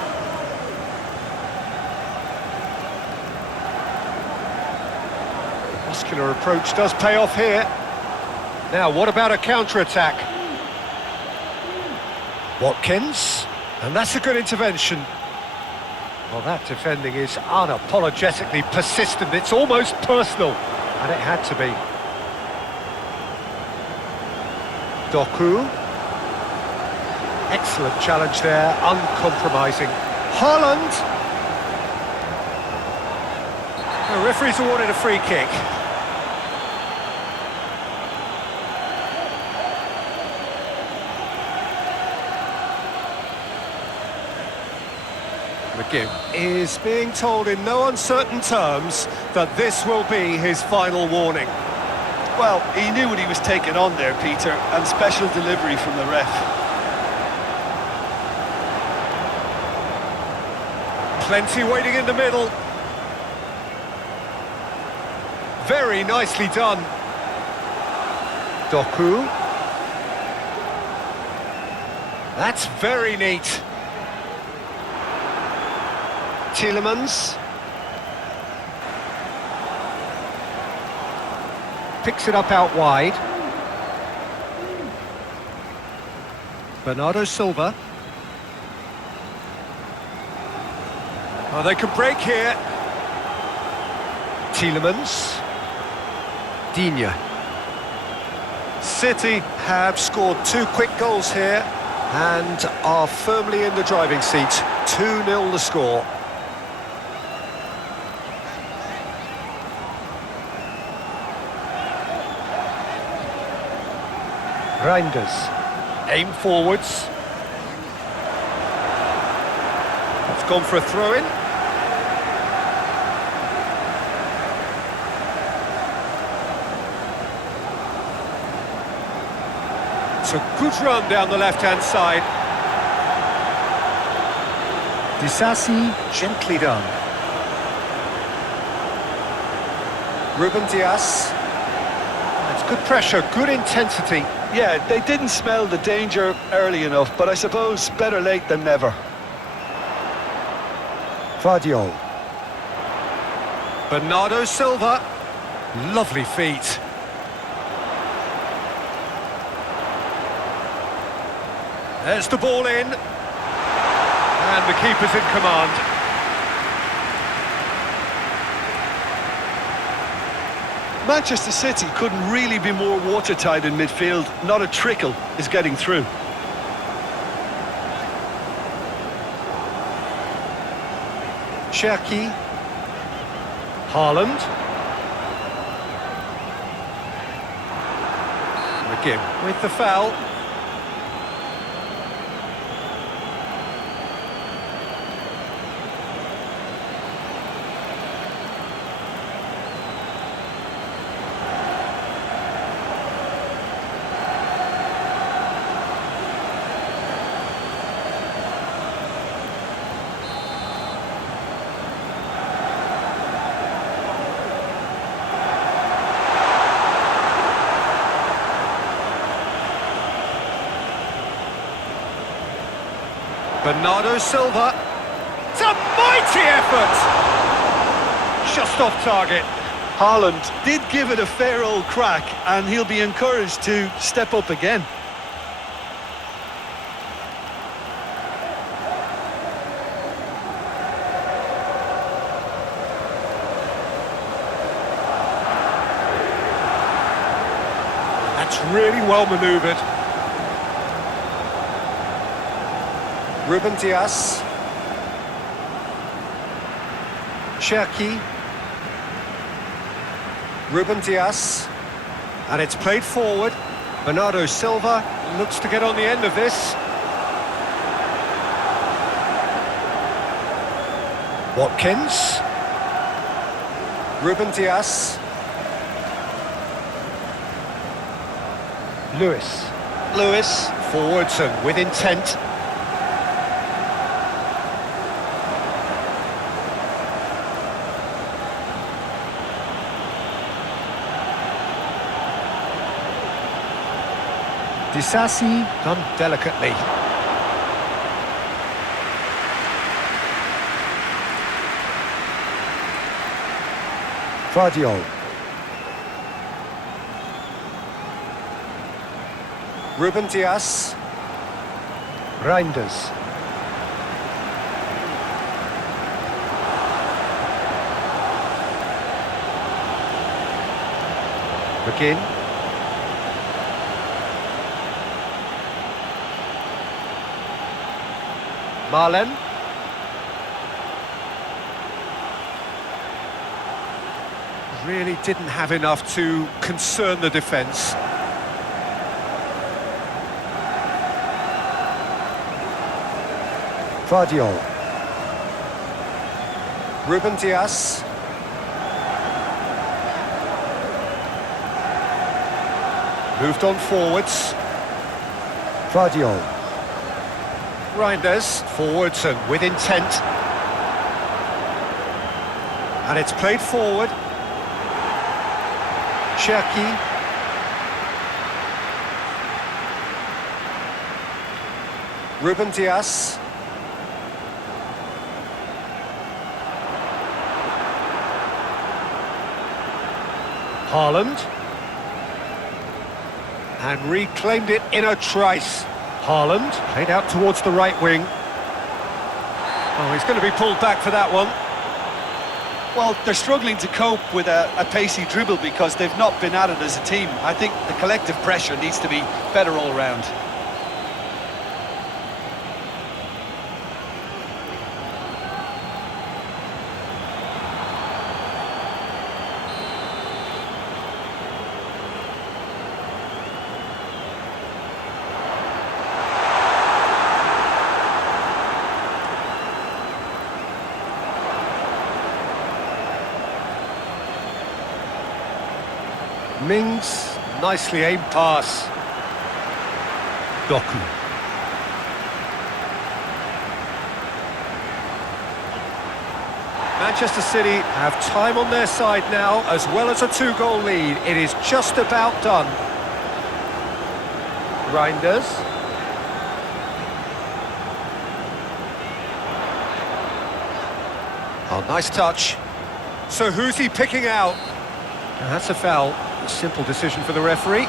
The muscular approach does pay off here. Now, what about a counter-attack? Watkins. And that's a good intervention. Well, that defending is unapologetically persistent. It's almost personal. And it had to be. Doku. Excellent challenge there, uncompromising. Haaland. The referee's awarded a free kick. McGinn is being told in no uncertain terms that this will be his final warning. Well, he knew what he was taking on there, Peter, and special delivery from the ref. Plenty waiting in the middle. Very nicely done. Doku. That's very neat. Tielemans. Picks it up out wide. Bernardo Silva. Oh, they can break here. Tielemans. Digne. City have scored 2 quick goals here and are firmly in the driving seat. 2-0 the score. Reinders. Aim forwards. It's gone for a throw-in. It's a good run down the left-hand side. Disasi, gently done. Ruben Dias. It's good pressure, good intensity. Yeah, they didn't smell the danger early enough, but I suppose better late than never. Guardiola. Bernardo Silva. Lovely feet. There's the ball in. And the keeper's in command. Manchester City couldn't really be more watertight in midfield. Not a trickle is getting through. Cherki. Haaland. McGinn with the foul. Bernardo Silva. It's a mighty effort! Just off target. Haaland did give it a fair old crack, and he'll be encouraged to step up again. That's really well manoeuvred. Ruben Dias. Cherki. Ruben Dias. And it's played forward. Bernardo Silva looks to get on the end of this. Watkins. Ruben Dias. Lewis. Forwards and with intent. Disasi done delicately. Guardiola. Ruben Dias. Reinders. McGinn. Marlen. Really didn't have enough to concern the defence. Guardiola. Ruben Dias. Moved on forwards. Guardiola. Reinders, forwards and with intent. And it's played forward. Cherki. Ruben Dias. Haaland. And reclaimed it in a trice. Haaland, played out towards the right wing. Oh, he's going to be pulled back for that one. Well, they're struggling to cope with a pacey dribble because they've not been at it as a team. I think the collective pressure needs to be better all round. Mings, nicely aimed pass. Doku. Manchester City have time on their side now, as well as a 2-goal lead. It is just about done. Reinders. Oh, nice touch. So who's he picking out? That's a foul. A simple decision for the referee.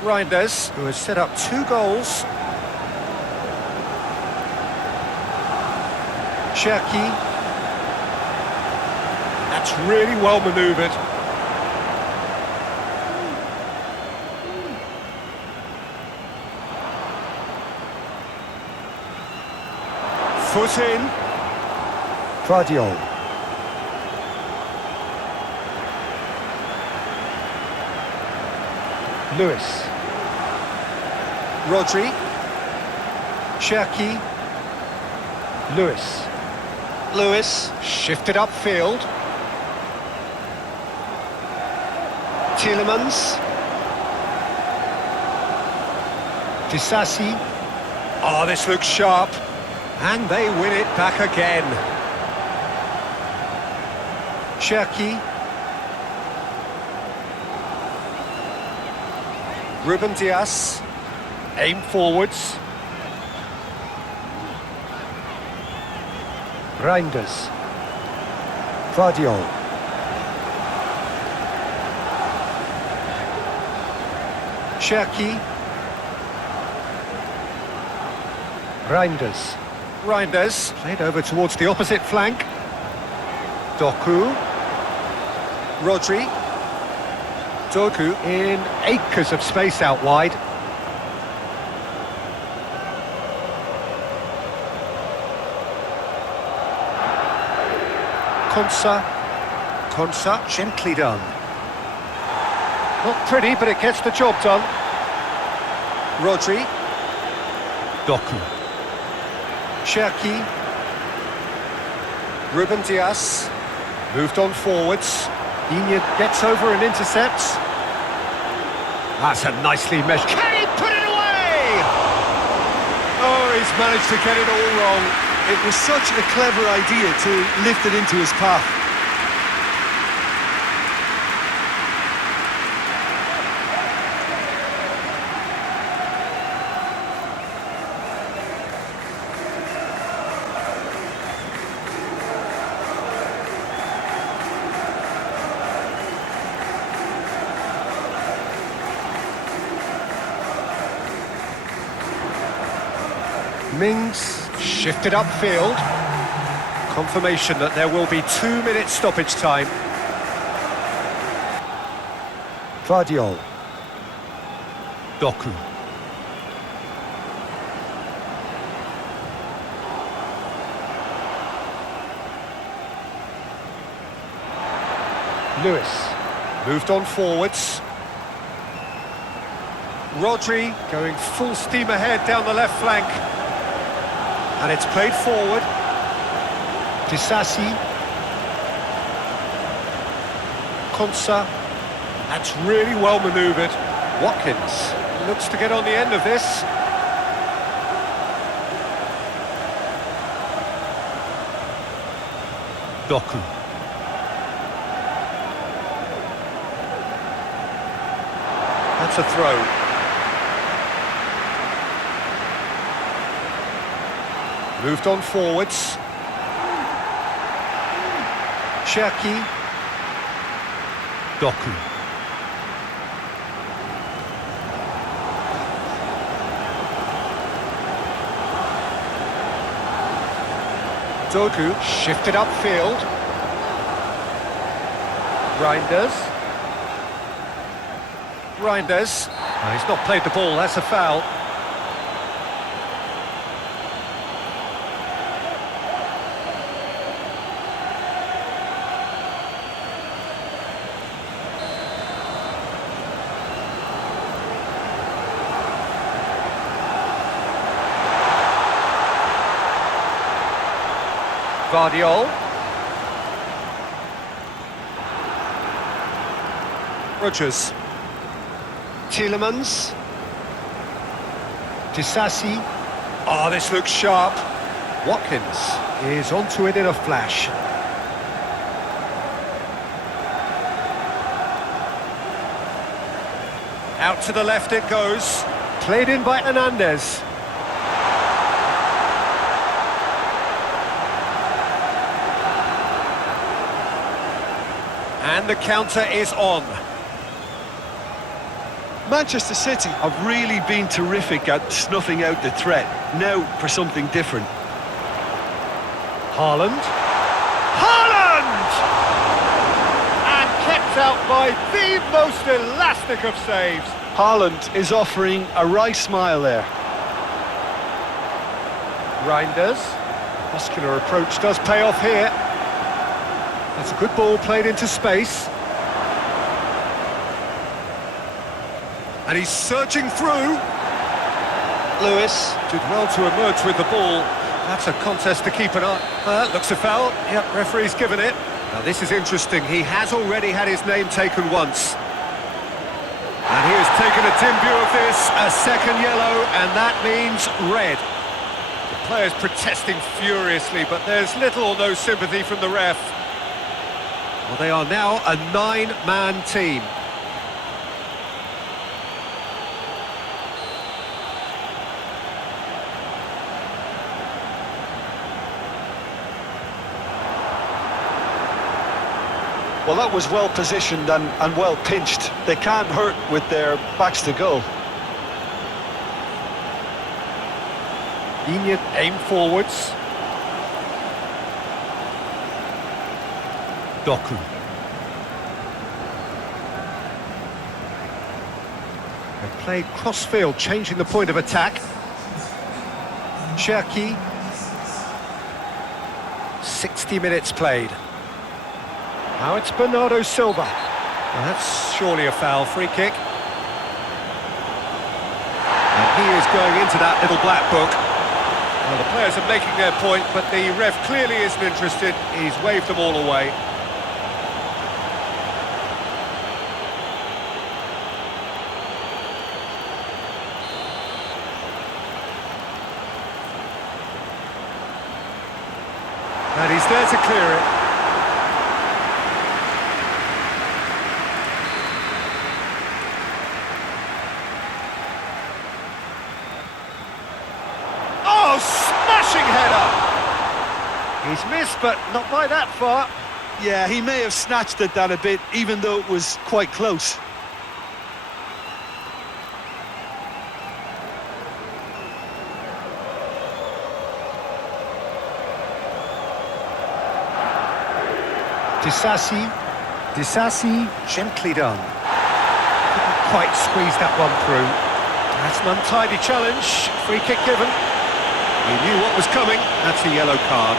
Reinders, who has set up 2 goals. Cherki. That's really well manoeuvred. Foot in. Guardiola. Lewis. Rodri. Cherki. Lewis. Shifted upfield. Tielemans. Disasi. Oh, this looks sharp. And they win it back again. Cherki. Ruben Dias. Aim forwards. Reinders. Guardiola. Cherki. Reinders. Reinders played over towards the opposite flank. Doku. Rodri. Doku in acres of space out wide. Konsa, gently done. Not pretty, but it gets the job done. Rodri. Doku. Cherki. Ruben Dias. Moved on forwards. Iñigo gets over and intercepts. That's a nicely measured... Can he put it away? Oh, he's managed to get it all wrong. It was such a clever idea to lift it into his path. Mings shifted upfield. Confirmation that there will be 2-minute stoppage time. Guardiola. Doku. Lewis. Moved on forwards. Rodri going full steam ahead down the left flank. And it's played forward. Disasi. Konsa. That's really well manoeuvred. Watkins looks to get on the end of this. Doku. That's a throw. Moved on forwards. Cherki. Doku. Doku shifted upfield. Reinders. Oh, he's not played the ball, that's a foul. Guardiola. Rodgers. Tielemans. Disasi. Oh, this looks sharp. Watkins is onto it in a flash. Out to the left it goes. Played in by Hernandez. And the counter is on. Manchester City have really been terrific at snuffing out the threat. Now for something different. Haaland. And kept out by the most elastic of saves. Haaland is offering a right smile there. Reinders. Muscular approach does pay off here. That's a good ball played into space. And he's surging through. Lewis did well to emerge with the ball. That's a contest to keep an eye. Looks a foul. Yep, referee's given it. Now this is interesting. He has already had his name taken once. And he has taken a dim view of this, a second yellow, and that means red. The players protesting furiously, but there's little or no sympathy from the ref. Well, they are now a 9-man team. Well, that was well positioned and well pinched. They can't hurt with their backs to goal. Inyat aim forwards. Doku. They played cross-field, changing the point of attack. Cherki. 60 minutes played. Now it's Bernardo Silva. Well, that's surely a foul, free kick. And he is going into that little black book. Well, the players are making their point, but the ref clearly isn't interested. He's waved them all away. And he's there to clear it. Smashing header! He's missed, but not by that far. Yeah, he may have snatched at that a bit, even though it was quite close. Disasi, gently done. Couldn't quite squeeze that one through. That's an untidy challenge. Free kick given. He knew what was coming. That's a yellow card.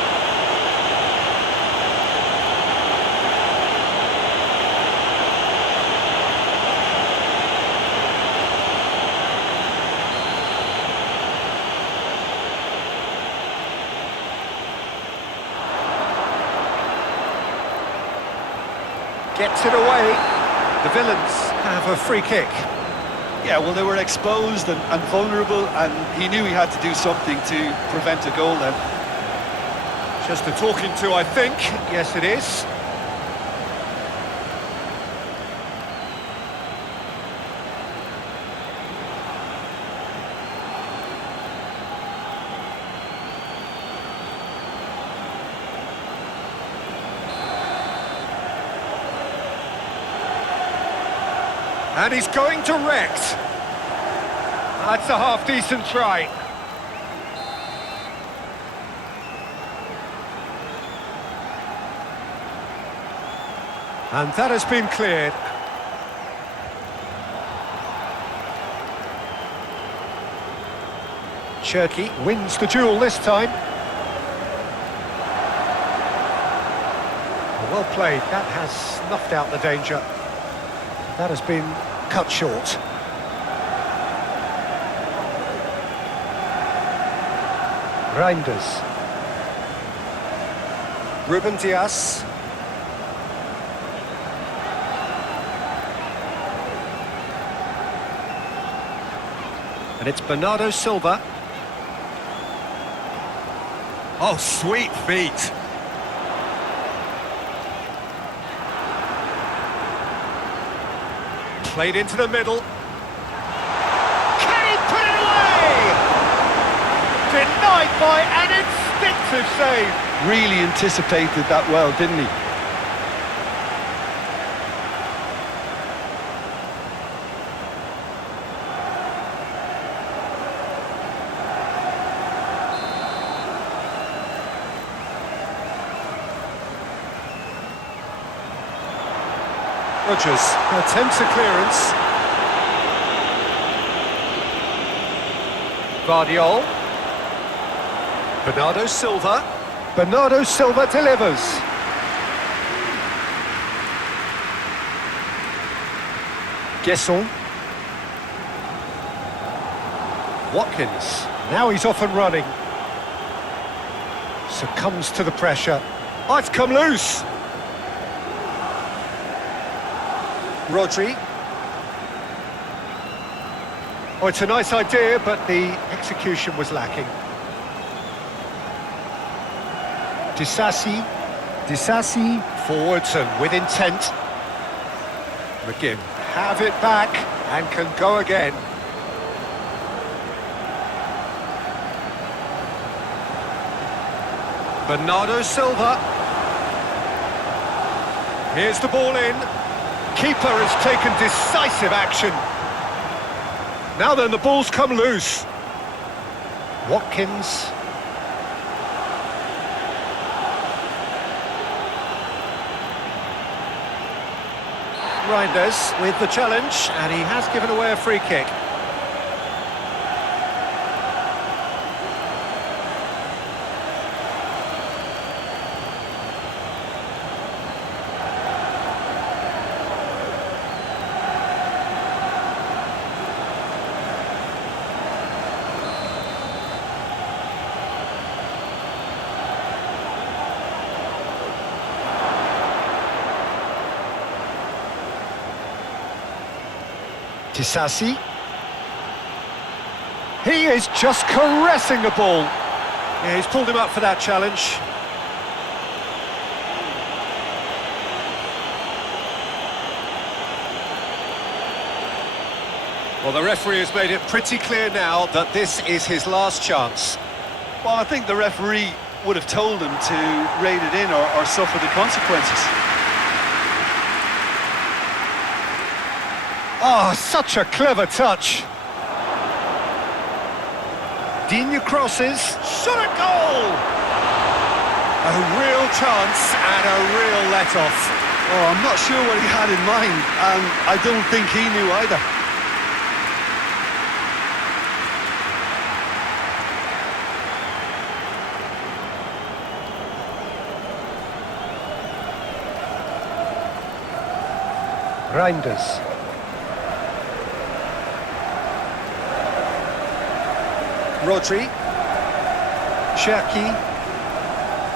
Gets it away. The Villains have a free kick. Yeah, well, they were exposed and vulnerable, and he knew he had to do something to prevent a goal then. Just a talking to, I think. Yes, it is. And he's going direct. That's a half-decent try. And that has been cleared. Cherki wins the duel this time. Well played. That has snuffed out the danger. That has been cut short. Reinders. Ruben Dias. And it's Bernardo Silva. Oh, sweet feet. Played into the middle. Can he put it away? Denied by an instinctive save. Really anticipated that well, didn't he? Rodri attempts a clearance. Guardiola. Bernardo Silva. Bernardo Silva delivers. Guesson. Watkins. Now he's off and running. Succumbs to the pressure. Oh, it's come loose. Rodri. Oh, it's a nice idea, but the execution was lacking. Disasi, forwards and with intent. McGinn have it back and can go again. Bernardo Silva. Here's the ball in. Keeper has taken decisive action. Now then, the ball's come loose. Watkins. Reinders with the challenge, and he has given away a free kick. Disasi. He is just caressing the ball. Yeah, he's pulled him up for that challenge. Well, the referee has made it pretty clear now that this is his last chance. Well, I think the referee would have told him to rein it in or suffer the consequences. Oh, such a clever touch. Digne crosses, shot at goal! A real chance and a real let-off. Oh, I'm not sure what he had in mind, and I don't think he knew either. Reinders. Rodri. Cherki.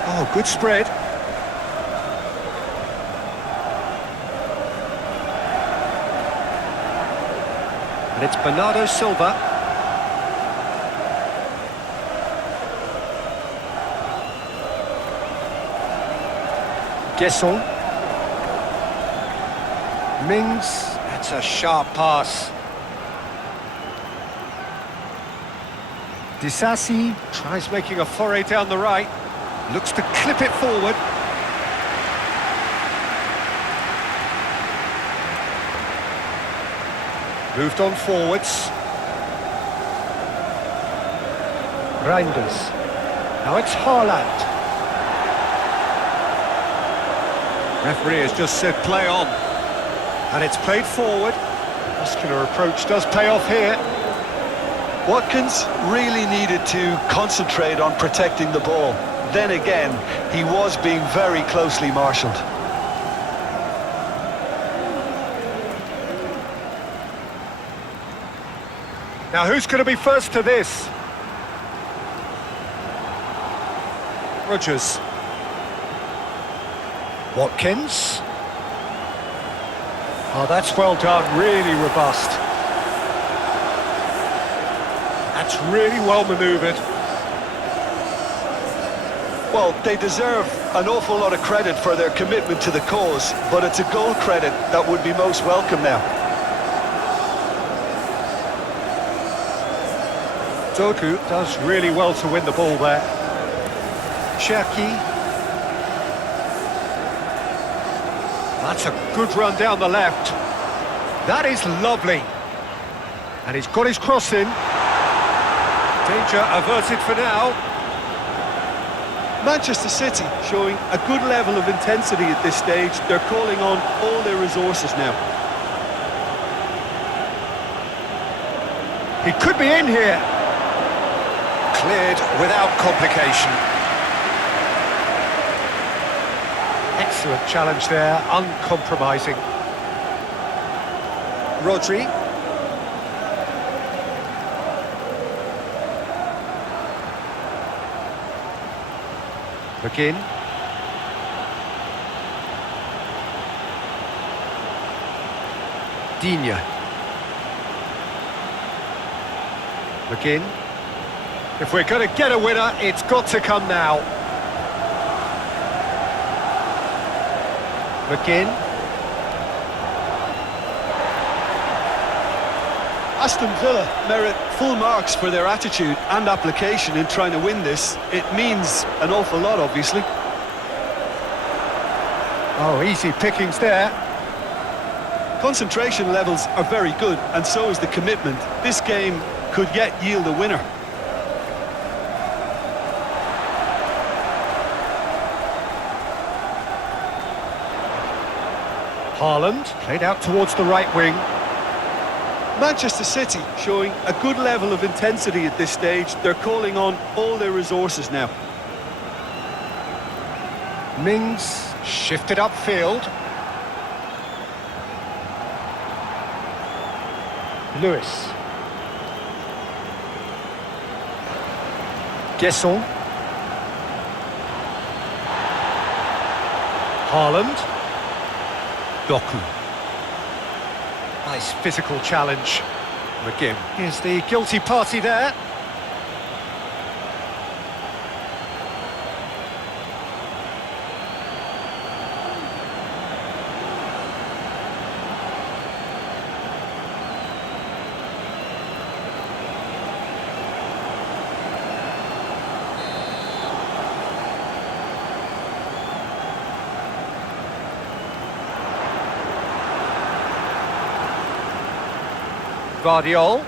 Oh, good spread. And it's Bernardo Silva. Gesson. Mings. That's a sharp pass. Disasi tries making a foray down the right, looks to clip it forward. Moved on forwards. Reinders. Now it's Haaland. Referee has just said play on. And it's played forward. Muscular approach does pay off here. Watkins really needed to concentrate on protecting the ball. Then again, he was being very closely marshalled. Now who's going to be first to this? Rodgers. Watkins. Oh, that's well done, really robust. That's really well manoeuvred. Well, they deserve an awful lot of credit for their commitment to the cause, but it's a goal credit that would be most welcome now. Doku does really well to win the ball there. Cherki. That's a good run down the left. That is lovely. And he's got his cross in. Danger averted for now. Manchester City showing a good level of intensity at this stage. They're calling on all their resources now. He could be in here. Cleared without complication. Excellent challenge there, uncompromising. Rodri. McGinn. Digne. McGinn. If we're going to get a winner, it's got to come now. McGinn. Aston Villa merit full marks for their attitude and application in trying to win this. It means an awful lot, obviously. Oh, easy pickings there. Concentration levels are very good, and so is the commitment. This game could yet yield a winner. Haaland played out towards the right wing. Manchester City showing a good level of intensity at this stage. They're calling on all their resources now. Mings shifted upfield. Lewis. Gesson. Haaland. Doku. Nice physical challenge. McGinn is the guilty party there. Guardiola.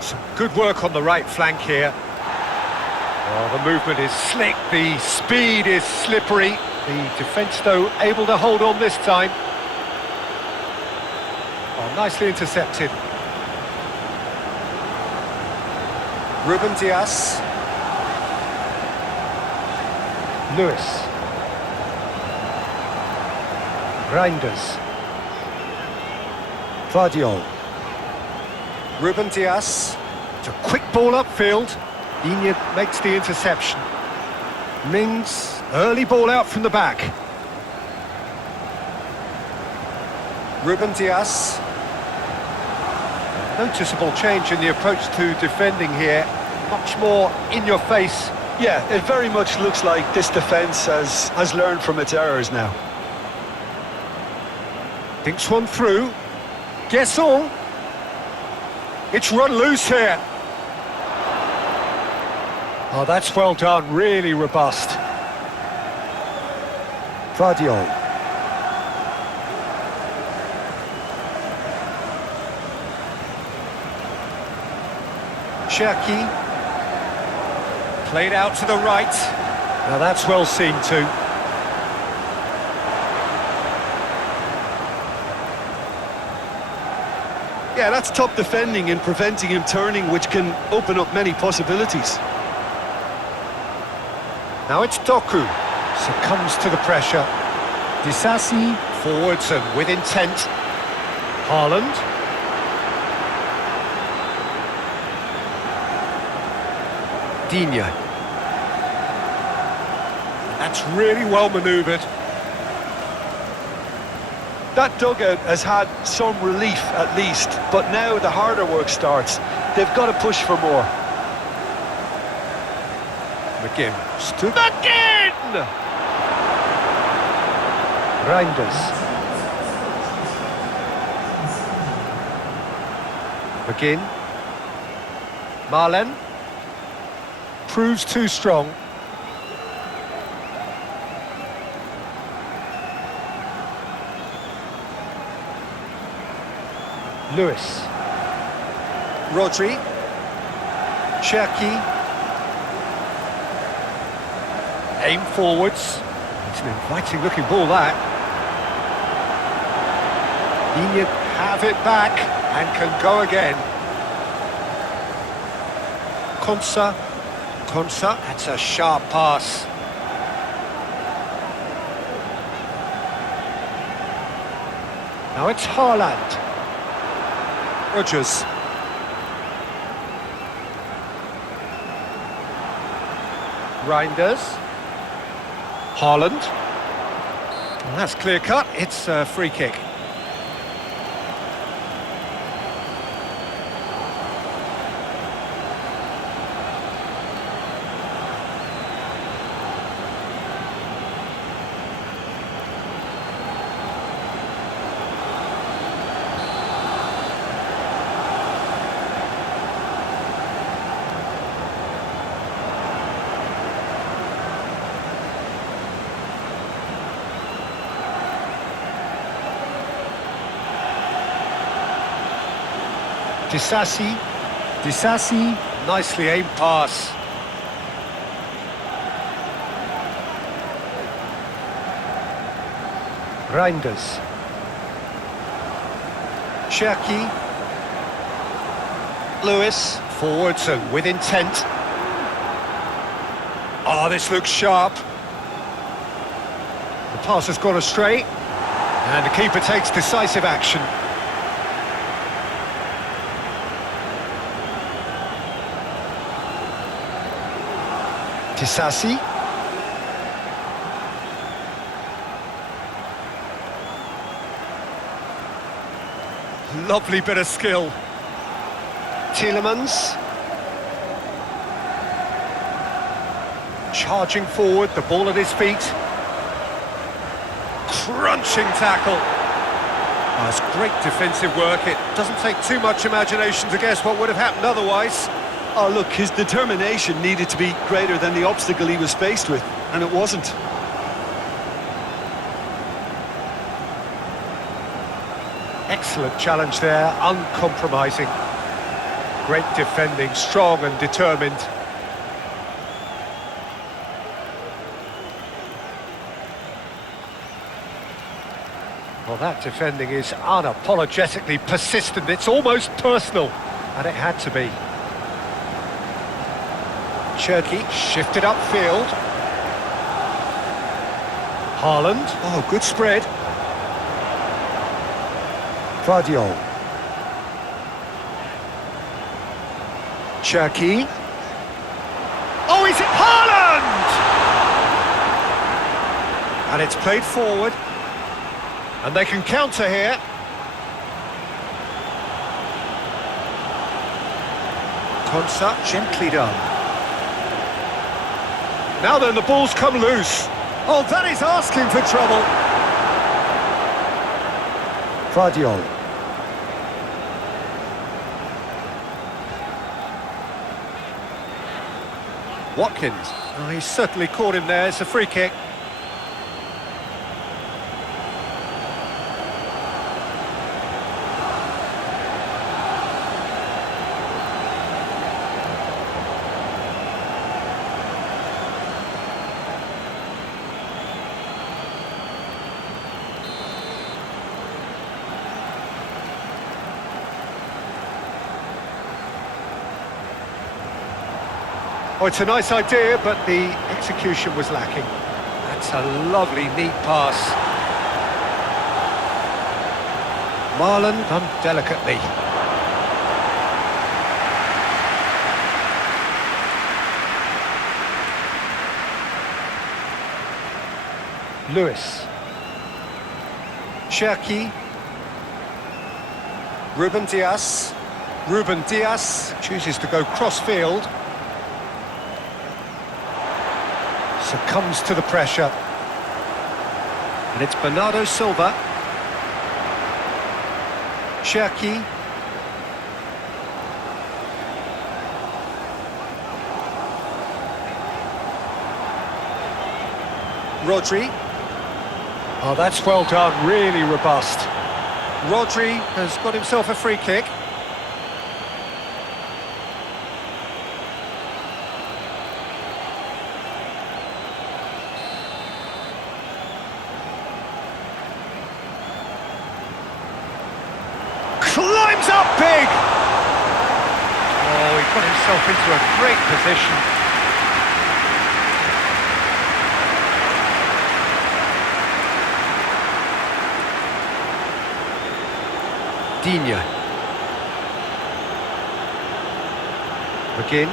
Some good work on the right flank here. Oh, the movement is slick, the speed is slippery. The defence, though, able to hold on this time. Oh, nicely intercepted. Ruben Dias. Lewis. Reinders. Guardiola. Ruben Dias. It's a quick ball upfield. Etihad makes the interception. Mings, early ball out from the back. Ruben Dias. Noticeable change in the approach to defending here. Much more in your face. Yeah, it very much looks like this defence has learned from its errors now. Thinks one through. Gesson. It's run loose here. Oh, that's well done, really robust. Guardiola. Cherki. Played out to the right. Now that's well seen too. Yeah, that's top defending and preventing him turning, which can open up many possibilities. Now it's Doku, succumbs to the pressure. Disasi forwards and with intent. Haaland. Digne. That's really well manoeuvred. That dugout has had some relief at least, but now the harder work starts. They've got to push for more. McGinn stood again! Reinders. McGinn. Marlen. Proves too strong. Lewis. Rodri. Cherki. Aim forwards. It's an inviting looking ball, that. Etihad have it back and can go again. Konsa. That's a sharp pass. Now it's Haaland. Rodgers. Reinders. Haaland. Well, that's clear cut. It's a free kick. Disasi, Disasi. nicely aimed pass. Reinders. Cherki. Lewis, forwards and with intent. Oh, this looks sharp. The pass has gone astray, and the keeper takes decisive action. Disasi. Lovely bit of skill. Tielemans. Charging forward, the ball at his feet. Crunching tackle. Oh, it's great defensive work. It doesn't take too much imagination to guess what would have happened otherwise. Oh, look, his determination needed to be greater than the obstacle he was faced with, and it wasn't. Excellent challenge there, uncompromising. Great defending, strong and determined. Well, that defending is unapologetically persistent. It's almost personal, and it had to be. Cherki shifted upfield. Haaland. Oh, good spread. Guardiola. Cherki. Oh, is it Haaland? And it's played forward. And they can counter here. Konsa, gently done. Now then, the ball's come loose. Oh, that is asking for trouble. Guardiola. Watkins. Oh, he's certainly caught him there. It's a free kick. Oh, it's a nice idea, but the execution was lacking. That's a lovely, neat pass. Marlon done delicately. Lewis. Cherki. Ruben Dias. Ruben Dias chooses to go cross-field. Succumbs to the pressure. And it's Bernardo Silva. Cherki. Rodri. Oh, that's well done, really robust. Rodri has got himself a free kick. Climbs up big! Oh, he got himself into a great position. Digne. McGinn.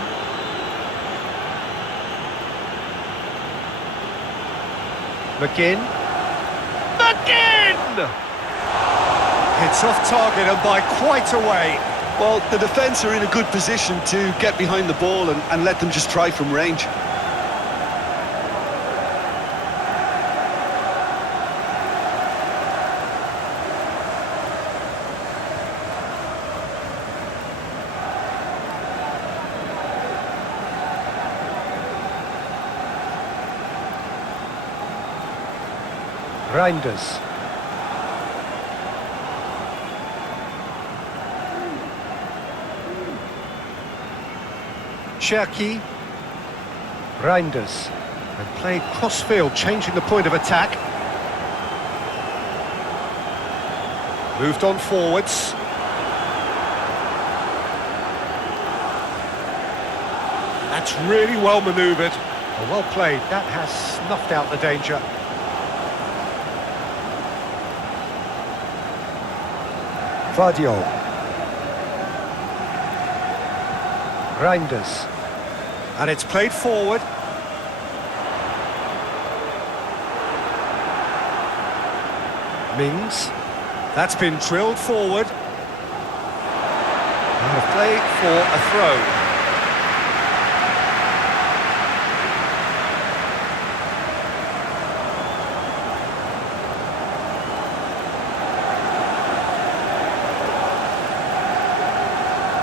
McGinn. McGinn! It's off target and by quite a way. Well, the defence are in a good position to get behind the ball and let them just try from range. Cherki. Reinders. And played cross-field, changing the point of attack. Moved on forwards. That's really well manoeuvred. Well played. That has snuffed out the danger. Guardiola. Reinders. And it's played forward. Mings. That's been drilled forward. And a play for a throw.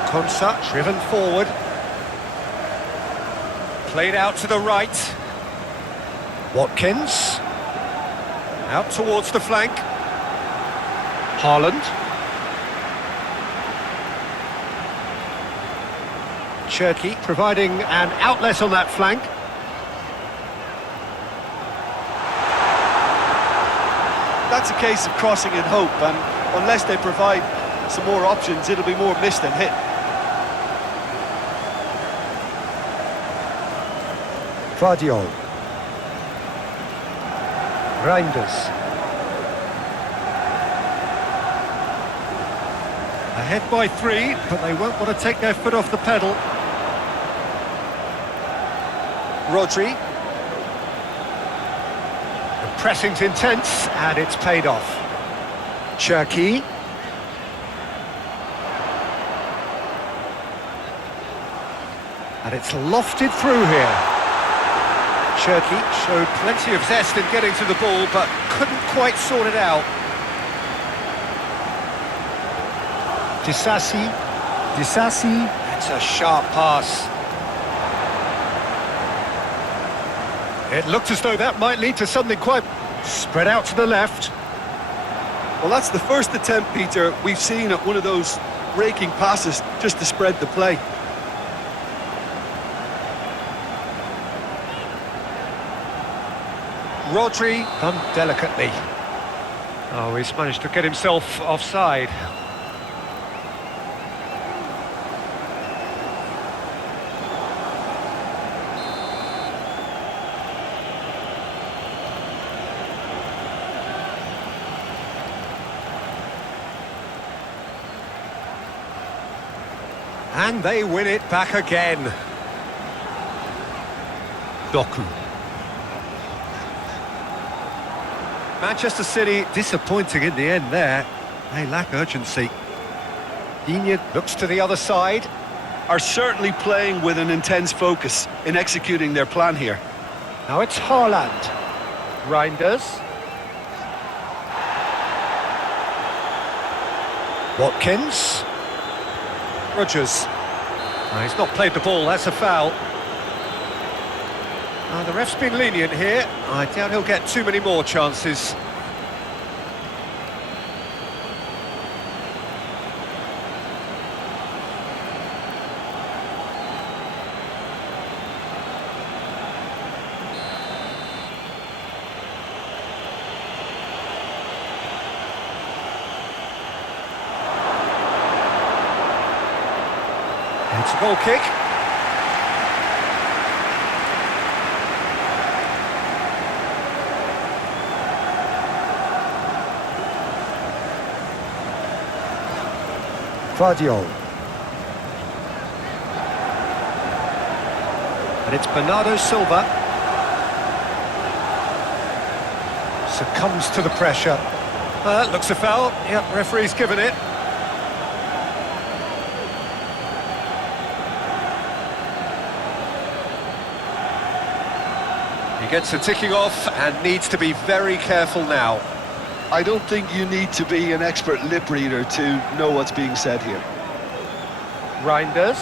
Konsa, driven forward. Played out to the right. Watkins. Out towards the flank. Haaland. Cherki providing an outlet on that flank. That's a case of crossing in hope, and unless they provide some more options, it'll be more missed than hit. Guardiola. Reinders. Ahead by 3, but they won't want to take their foot off the pedal. Rodri. The pressing's intense, and it's paid off. Cherki. And it's lofted through here. Cherki showed plenty of zest in getting to the ball, but couldn't quite sort it out. Disasi. It's a sharp pass. It looked as though that might lead to something quite spread out to the left. Well, that's the first attempt, Peter, we've seen at one of those raking passes just to spread the play. Rodri done delicately. Oh, he's managed to get himself offside. And they win it back again. Doku. Manchester City disappointing in the end there. They lack urgency. Digne looks to the other side. Are certainly playing with an intense focus in executing their plan here. Now it's Haaland. Reinders. Watkins. Rodgers. Oh, he's not played the ball, that's a foul. The ref's been lenient here. I doubt he'll get too many more chances. It's a goal kick. Guardiola. And it's Bernardo Silva. Succumbs to the pressure. That looks a foul. Yep, referee's given it. He gets a ticking off and needs to be very careful now. I don't think you need to be an expert lip reader to know what's being said here. Reinders.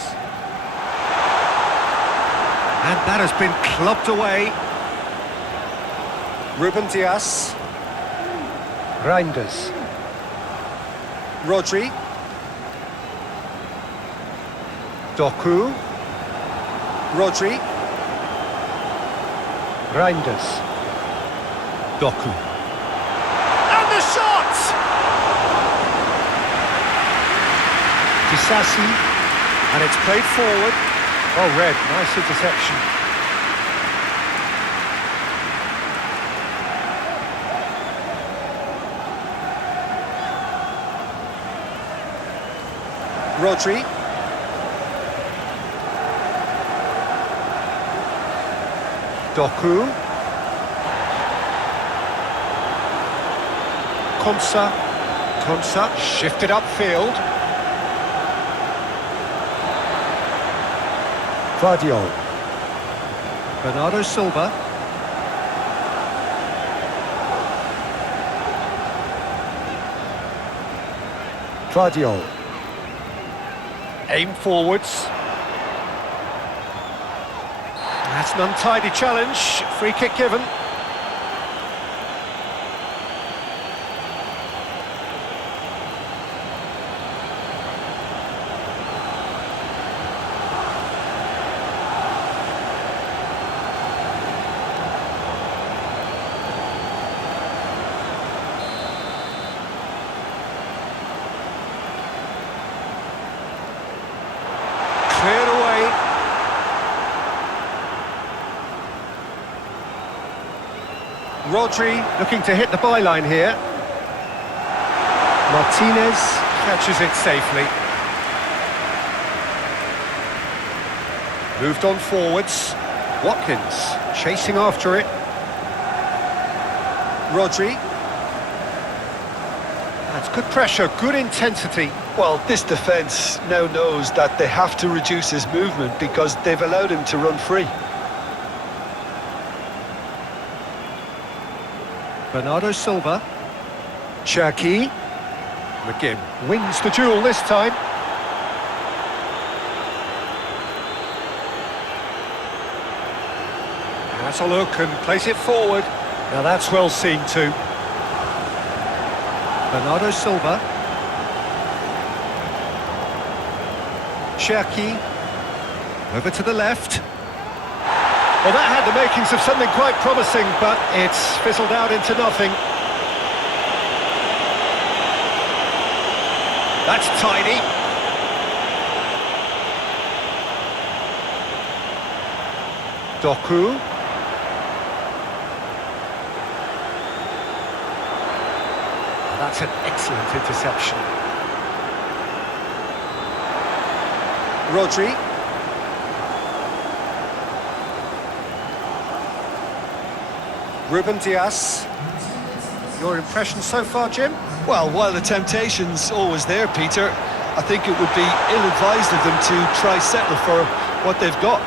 And that has been clubbed away. Ruben Dias. Reinders. Rodri. Doku. Rodri. Reinders. Doku. And the shot! Disasi. And it's played forward. Oh, Red, nice interception. Rodri. Doku. Konsa shifted upfield. Guardiola. Bernardo Silva. Guardiola. Aim forwards. That's an untidy challenge. Free kick given. Cleared away. Rodri looking to hit the byline here. Martinez catches it safely. Moved on forwards. Watkins chasing after it. Rodri. That's good pressure, good intensity. Well, this defence now knows that they have to reduce his movement because they've allowed him to run free. Bernardo Silva. Cherki. McGinn wins the duel this time. Has a look and plays it forward. Now that's well seen too. Bernardo Silva. Cherki. Over to the left. Well, that had the makings of something quite promising, but it's fizzled out into nothing. That's tidy. Doku. That's an excellent interception. Rodri. Ruben Dias. Your impression so far, Jim? Well, while the temptation's always there, Peter, I think it would be ill-advised of them to try settle for what they've got.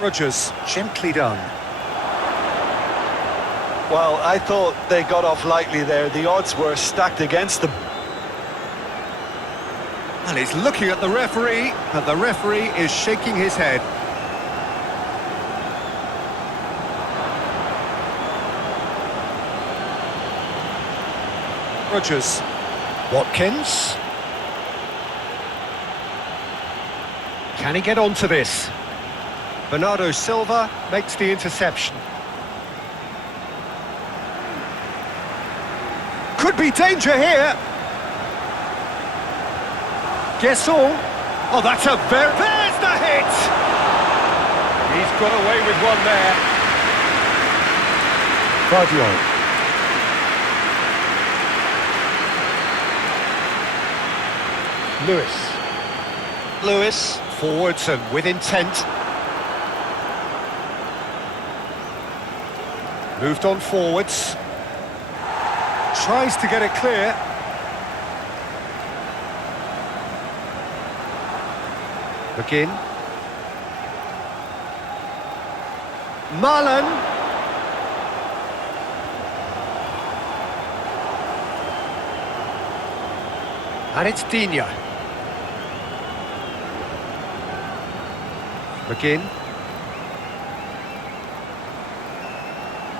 Rodgers, gently done. Well, I thought they got off lightly there. The odds were stacked against them. And he's looking at the referee, and the referee is shaking his head. Rodgers. Watkins. Can he get onto this? Bernardo Silva makes the interception. Could be danger here. Guessall. Oh, that's a very... There's the hit! He's got away with one there. Guardiola. Lewis. Forwards and with intent. Moved on forwards. Tries to get it clear. McGinn. Marlon. And it's Digne. McGinn.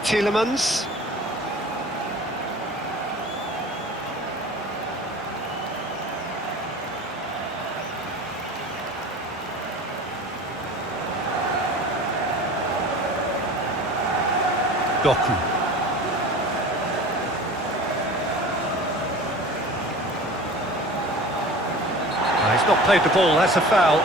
Tielemans. Doku. He's not played the ball, that's a foul.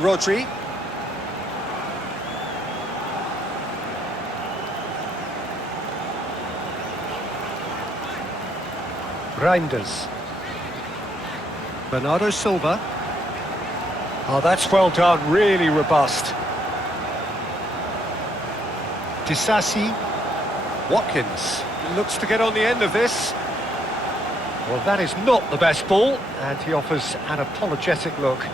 Rodri. Reinders. Bernardo Silva. Oh, that's well done, really robust. Disasi. Watkins looks to get on the end of this. Well, that is not the best ball, and he offers an apologetic look.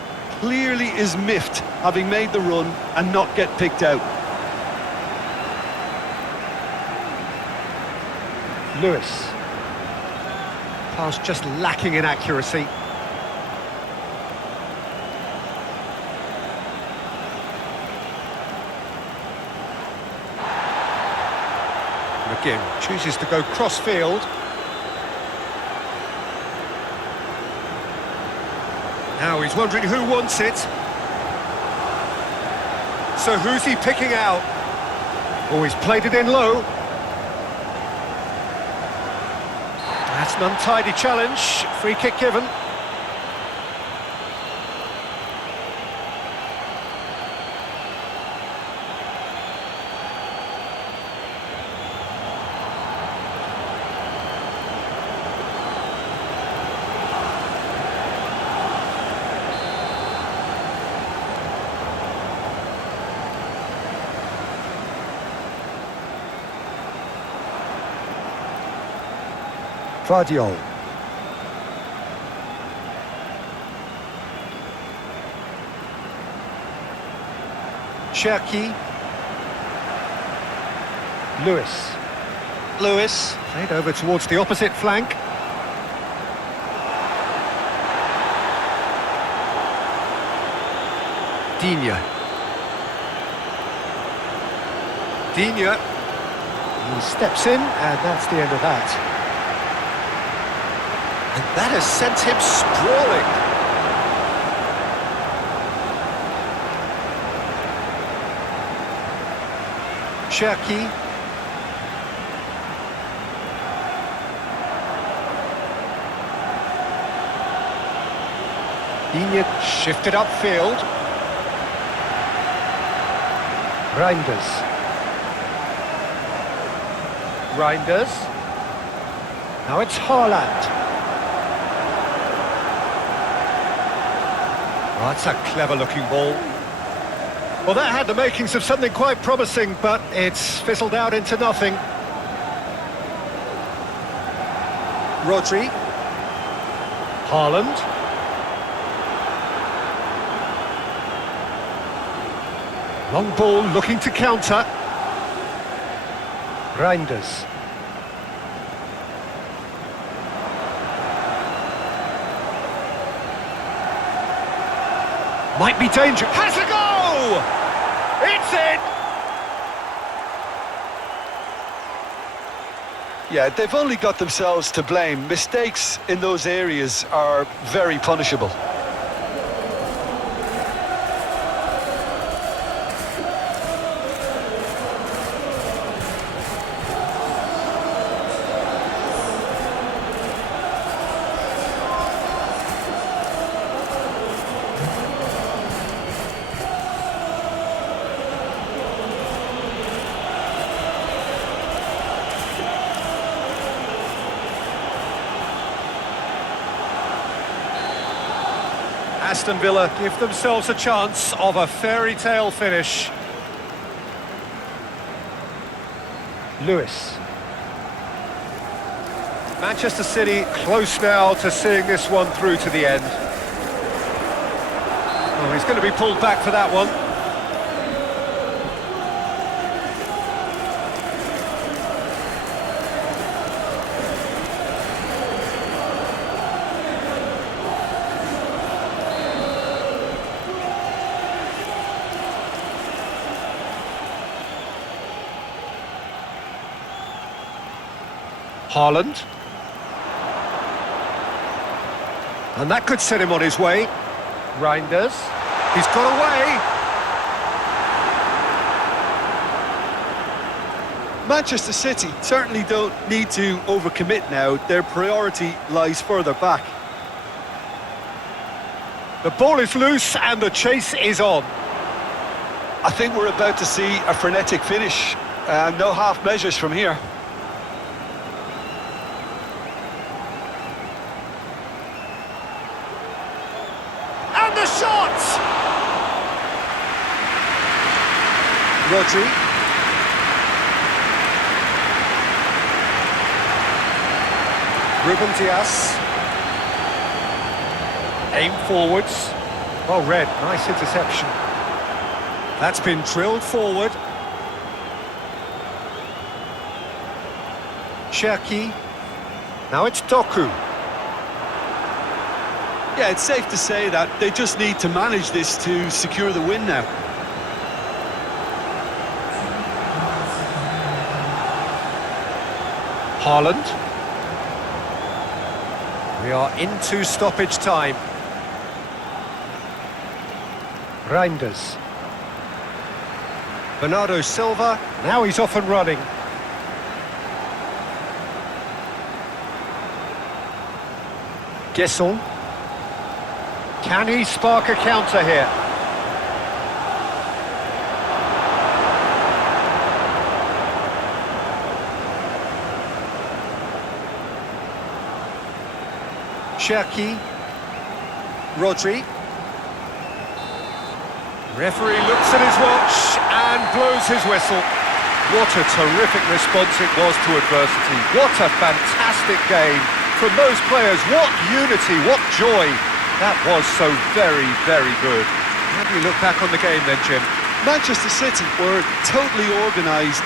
Clearly is miffed, having made the run and not get picked out. Lewis. Pass just lacking in accuracy. McGinn chooses to go cross-field. Now he's wondering who wants it. So who's he picking out? Oh, he's played it in low. That's an untidy challenge. Free kick given. Guardiola. Cherki. Lewis. Played over towards the opposite flank. Digne. He steps in, and that's the end of that. And that has sent him sprawling. Cherki. Digne shifted upfield. Reinders. Now it's Haaland. Oh, that's a clever-looking ball. Well, that had the makings of something quite promising, but it's fizzled out into nothing. Rodri. Haaland. Long ball looking to counter. Reinders. Might be danger. Has a go! It's in! Yeah, they've only got themselves to blame. Mistakes in those areas are very punishable. Aston Villa give themselves a chance of a fairy tale finish. Lewis. Manchester City close now to seeing this one through to the end. Oh, he's going to be pulled back for that one. Haaland. And that could set him on his way. Reinders. He's got away. Manchester City certainly don't need to overcommit now. Their priority lies further back. The ball is loose and the chase is on. I think we're about to see a frenetic finish. No half measures from here. And the shot! Rodri. Ruben Dias. Aim forwards. Well read, nice interception. That's been drilled forward. Cherki. Now it's Doku. Yeah, it's safe to say that they just need to manage this to secure the win now. Haaland. We are into stoppage time. Reinders. Bernardo Silva, now he's off and running. Gesson. Can he spark a counter here? Cherki. Rodri. Referee looks at his watch and blows his whistle. What a terrific response it was to adversity. What a fantastic game from those players. What unity, what joy. That was so very, very good. How do you look back on the game then, Jim? Manchester City were totally organised.